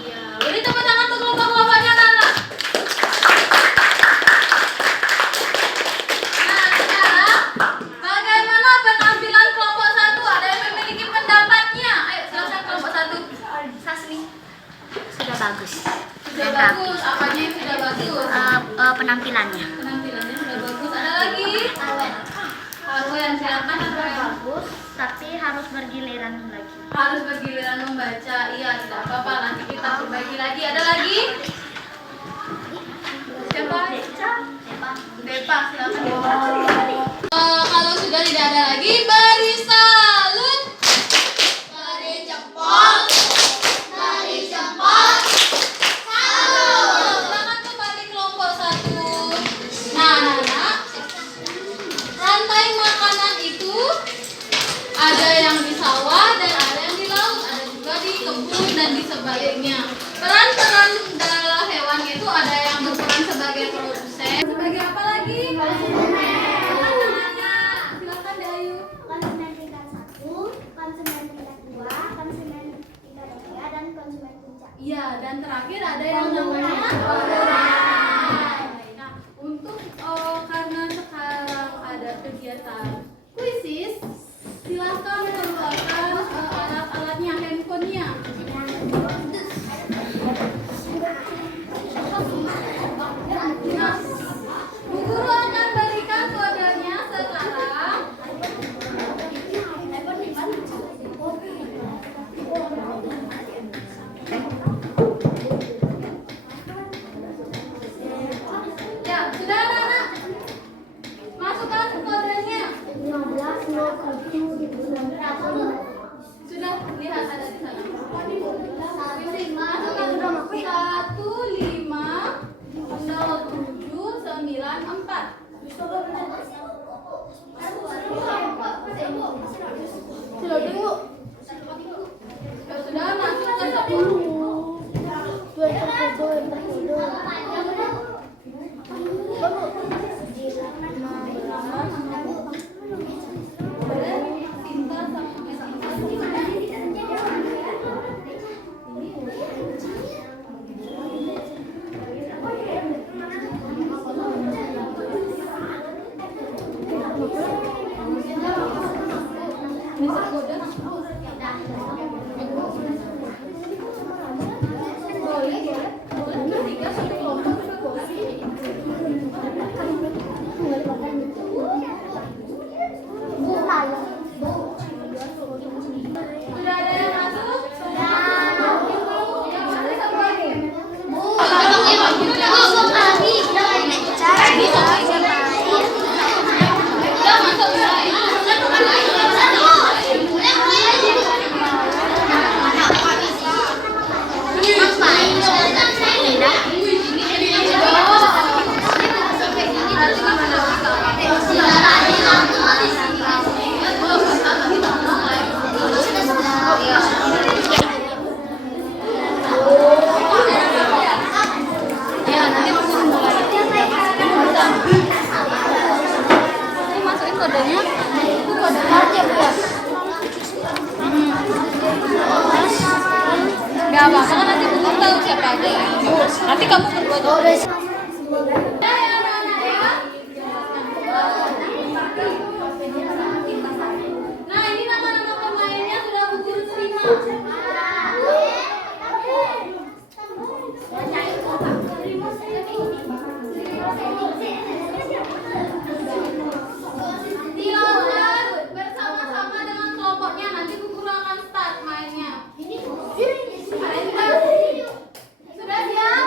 Ya, beri tepuk tangan untuk kelompok-kelompoknya, anak-anak. Nah, sekarang bagaimana penampilan kelompok 1? Ada yang memiliki pendapatnya? Ayo, silakan kelompok 1. Sasmi sudah bagus. Sudah bagus, apanya yang sudah bagus? Penampilannya. Penampilannya sudah bagus. Ada lagi? Aku yang silakan Bagus, tapi harus bergiliran lagi. harus bergiliran membaca. Iya, tidak apa-apa. Nanti kita berbagi lagi. Ada lagi? Siapa? Depa, silakan Depa. Kalau sudah tidak ada lagi, beri salut. Beri jempol. Beri jempol. Salut. Silakan kembali kelompok 1. Nah, anak-anak, rantai makanan itu ada yang di sawah dan ada yang di laut, ada juga di kebun dan di sebaliknya. Peran-peran dalam hewan itu ada yang berperan sebagai produsen, sebagai apa lagi? Ini masukin kodenya. Itu kode aja Bu ya. Gak apa-apa kan nanti Bu tahu siapa aja yang ini. Nanti kamu berbuat kode. Nah ini nama-nama pemainnya sudah Bu Guru terima. Silakan bersama-sama dengan kelompoknya. Nanti Bu Guru akan start mainnya. Sudah siap?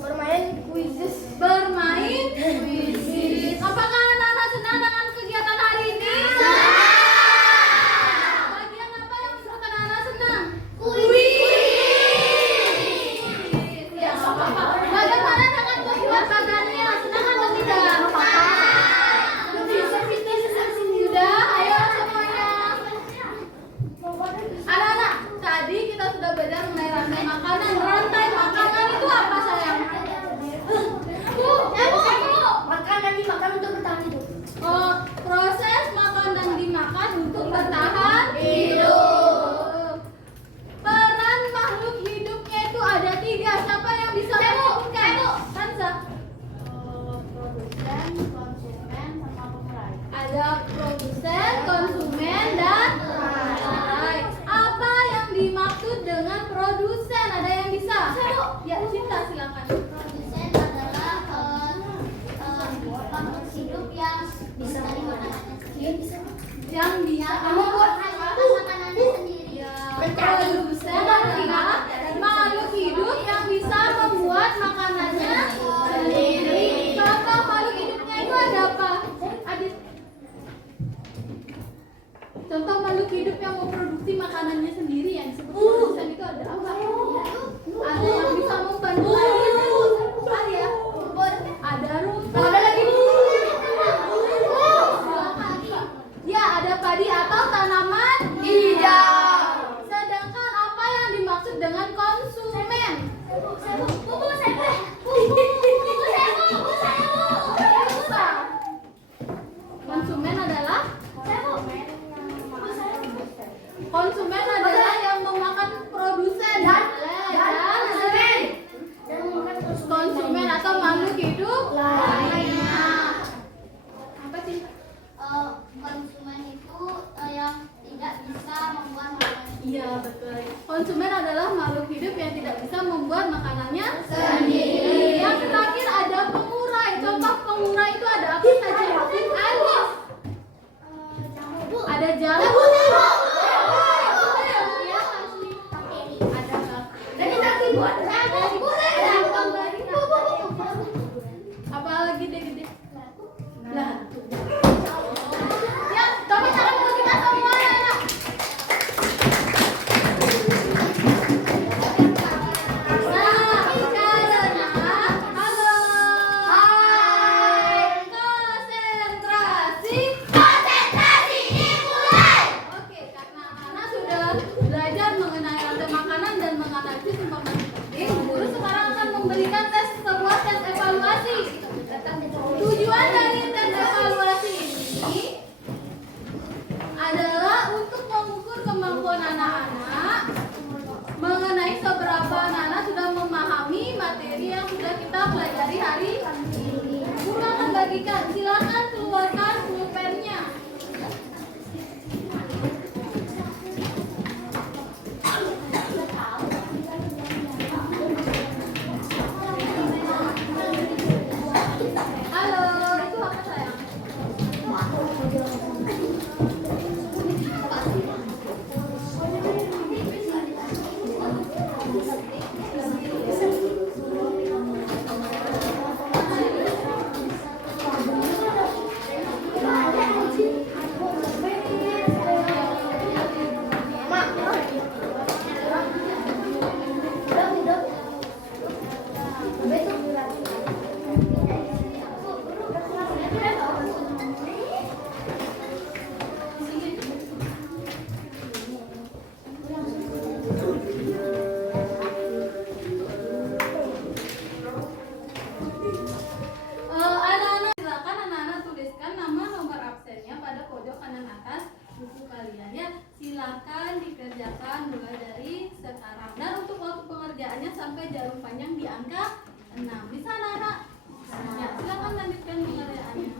Bermain kuisis. Bermain kuisis. Apakah anak-anak senang dengan kegiatan hari ini? Bagian apa yang menurut anak-anak senang? Ya, bagaimana dengan kegiatan badannya? Senang atau tidak? Sudah, ayo semuanya. Anak-anak, tadi kita sudah belajar mengenai rantai makanan. Rantai makanan itu apa, sayang? Makanan dimakan untuk bertahan hidup. Oh, proses makanan dimakan untuk bertahan hidup. Peran makhluk hidupnya itu ada 3. Siapa yang bisa menyebutkan? Kansa. Produsen, konsumen, sama pemulai. Ada produsen, konsumen, dan pemulai. Apa yang dimaksud dengan produsen? Ada yang bisa? Ya, Cinta silakan. Produsen adalah makhluk hidup yang bisa dimakan. Yang bisa Membuat makanannya sendiri. produsen adalah makhluk hidup yang bisa membuat makanannya sendiri. Contoh makhluk hidupnya itu ada apa? Adit. Contoh makhluk hidup yang memproduksi makanannya sendiri yang disebut produsen itu ada apa? Ada yang bisa membantu ya. Ada rumput. Ada lagi. Ya, ada padi atau tanaman hijau. Sedangkan apa yang dimaksud dengan konsumen? Konsumen adalah yang memakan produsen dan konsumen atau makhluk hidup lainnya. Apa sih? Konsumen itu yang tidak bisa membuat makanan. Iya, betul. Konsumen adalah makhluk hidup yang tidak bisa membuat makanannya sendiri. Yang terakhir ada pengurai. Contoh pengurai itu ada apa saja? Alif. Ada jamu. Apa lagi gede-gede? Lah. Ya, tepuk tangan untuk kita semua, anak. Nah, karena halo. Hai. Konsentrasi dimulai. Oke, karena anak sudah belajar mengenai rantai makanan dan menganalisis informasi penting, guru sekarang akan memberikan sebuah tes evaluasi. Tujuan dari tes evaluasi ini adalah untuk mengukur kemampuan anak-anak mengenai seberapa anak-anak sudah memahami materi yang sudah kita pelajari hari ini. Guru akan bagikan, silakan keluarkan pulpennya. Halo, itu apa sayang? Anak-anak, silakan anak-anak tuliskan nama nomor absennya pada pojok kanan atas buku kalian ya. Silakan dikerjakan mulai dari sekarang. Dan untuk waktu pengerjaannya sampai jarum panjang di angka 6. Bisa anak-anak? Ya, silakan lanjutkan pengerjaannya.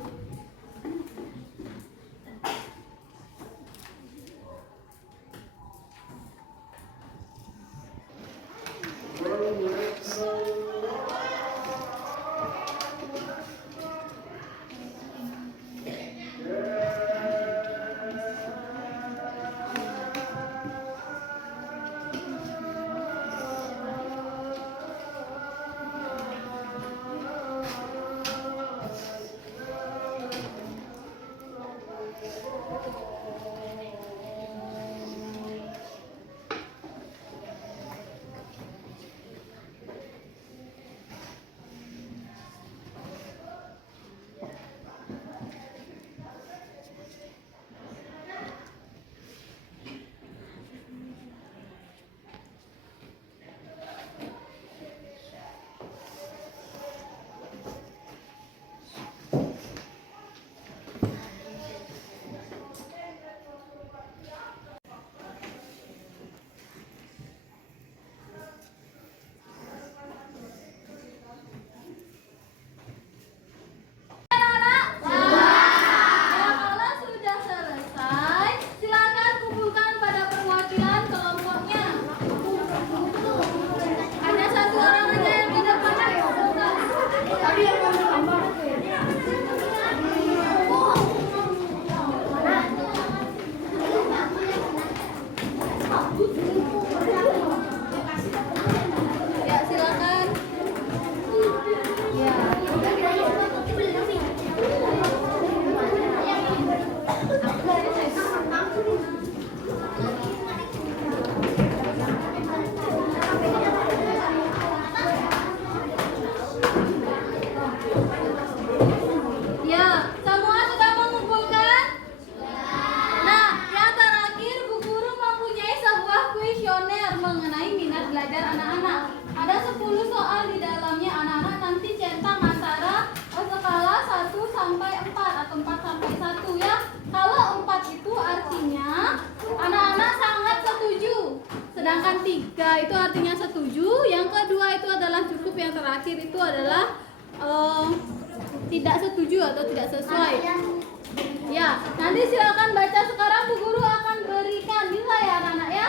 yang terakhir itu adalah tidak setuju atau tidak sesuai. Ya, nanti silakan baca sekarang, Bu Guru akan berikan bisa ya anak-anak ya.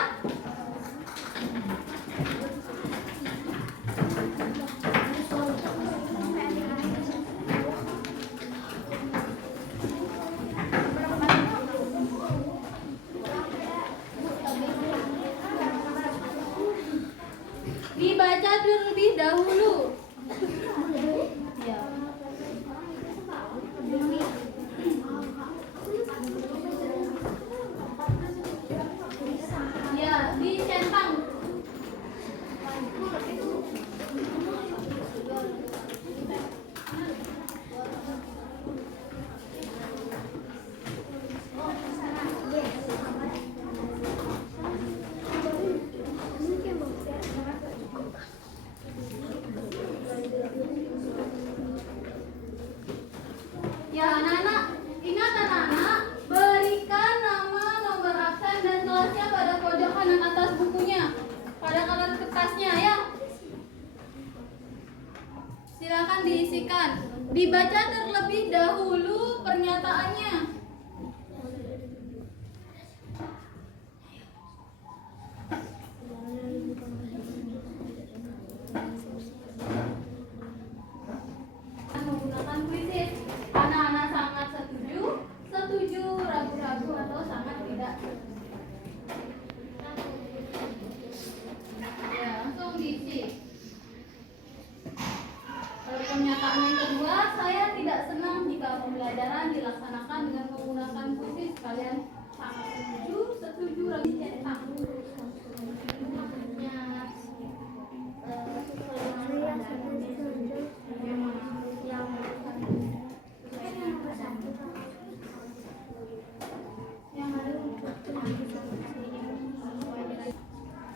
Dibaca terlebih dahulu. Ya. Ya, dicentang. Ya, anak-anak, ingat anak-anak, berikan nama, nomor absen dan kelasnya pada pojok kanan atas bukunya, pada kanan kertasnya ya. Silakan diisikan. Dibaca terlebih dahulu pernyataannya. Menggunakan puisi. Anak-anak sangat setuju, setuju, ragu-ragu atau sangat tidak. Ya, langsung diisi. Pernyataan yang kedua, saya tidak senang jika pembelajaran dilaksanakan dengan menggunakan puisi. Kalian sangat setuju, setuju, ragu, centang.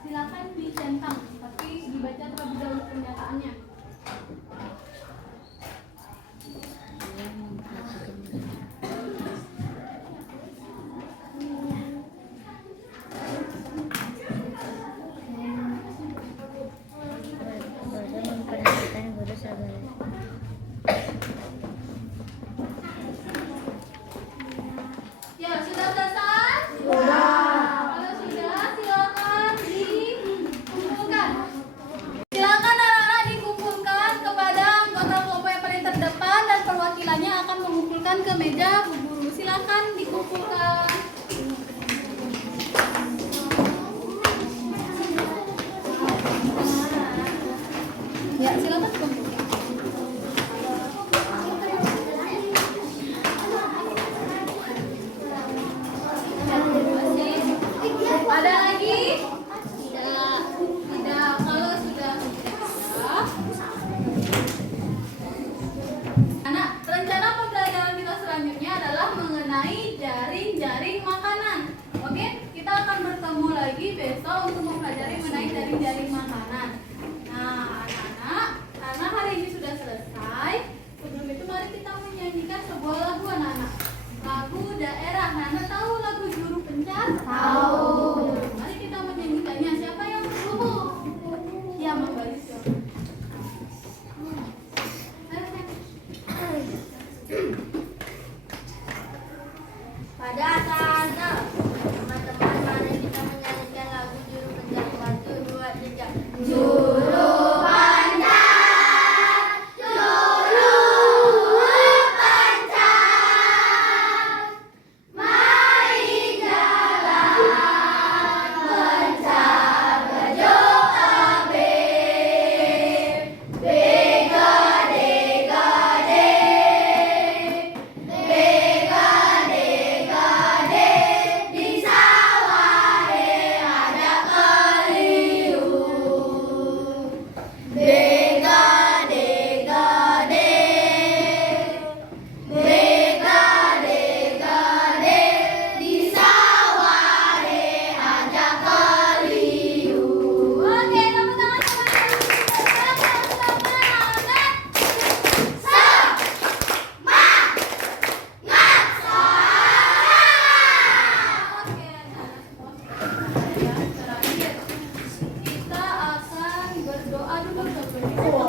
Silakan dicentang, tapi dibaca terlebih dahulu pernyataannya. Ya, sudah selesai? Kalau sudah, silakan dikumpulkan. Silakan anak-anak dikumpulkan kepada anggota kelompok yang paling terdepan dan perwakilannya akan mengumpulkan ke meja Bu Guru. Silakan dikumpulkan. Ya, silakan dikumpulkan. Ada lagi? Tidak. Tidak. Kalau sudah tidak. Anak, rencana pembelajaran kita selanjutnya adalah mengenai jaring-jaring makanan. Oke, kita akan bertemu lagi besok untuk mempelajari mengenai jaring-jaring makanan. Nah, anak-anak, karena hari ini sudah selesai, sebelum itu mari kita menyanyikan sebuah lagu anak-anak. Lagu daerah. Anak tahu lagu Juru Pencar? Tahu. Mari kita menyanyikannya. Siapa yang dulu? Ya, Mangga Yusuf. Pada saatnya teman-teman, mari kita menyanyikan lagu Juru Pencar. 1, 2, 3. Juru Pencar, Juru Pencar, mari jalan pencar bejo kabeh, begade-gade, begade-gade, di sawah ada keliu. Begade-gade, begade-gade, di sawah ada keliu. Oke, tepuk tangan sama-sama. Oke, terakhir kita akan berdoa dulu sebelum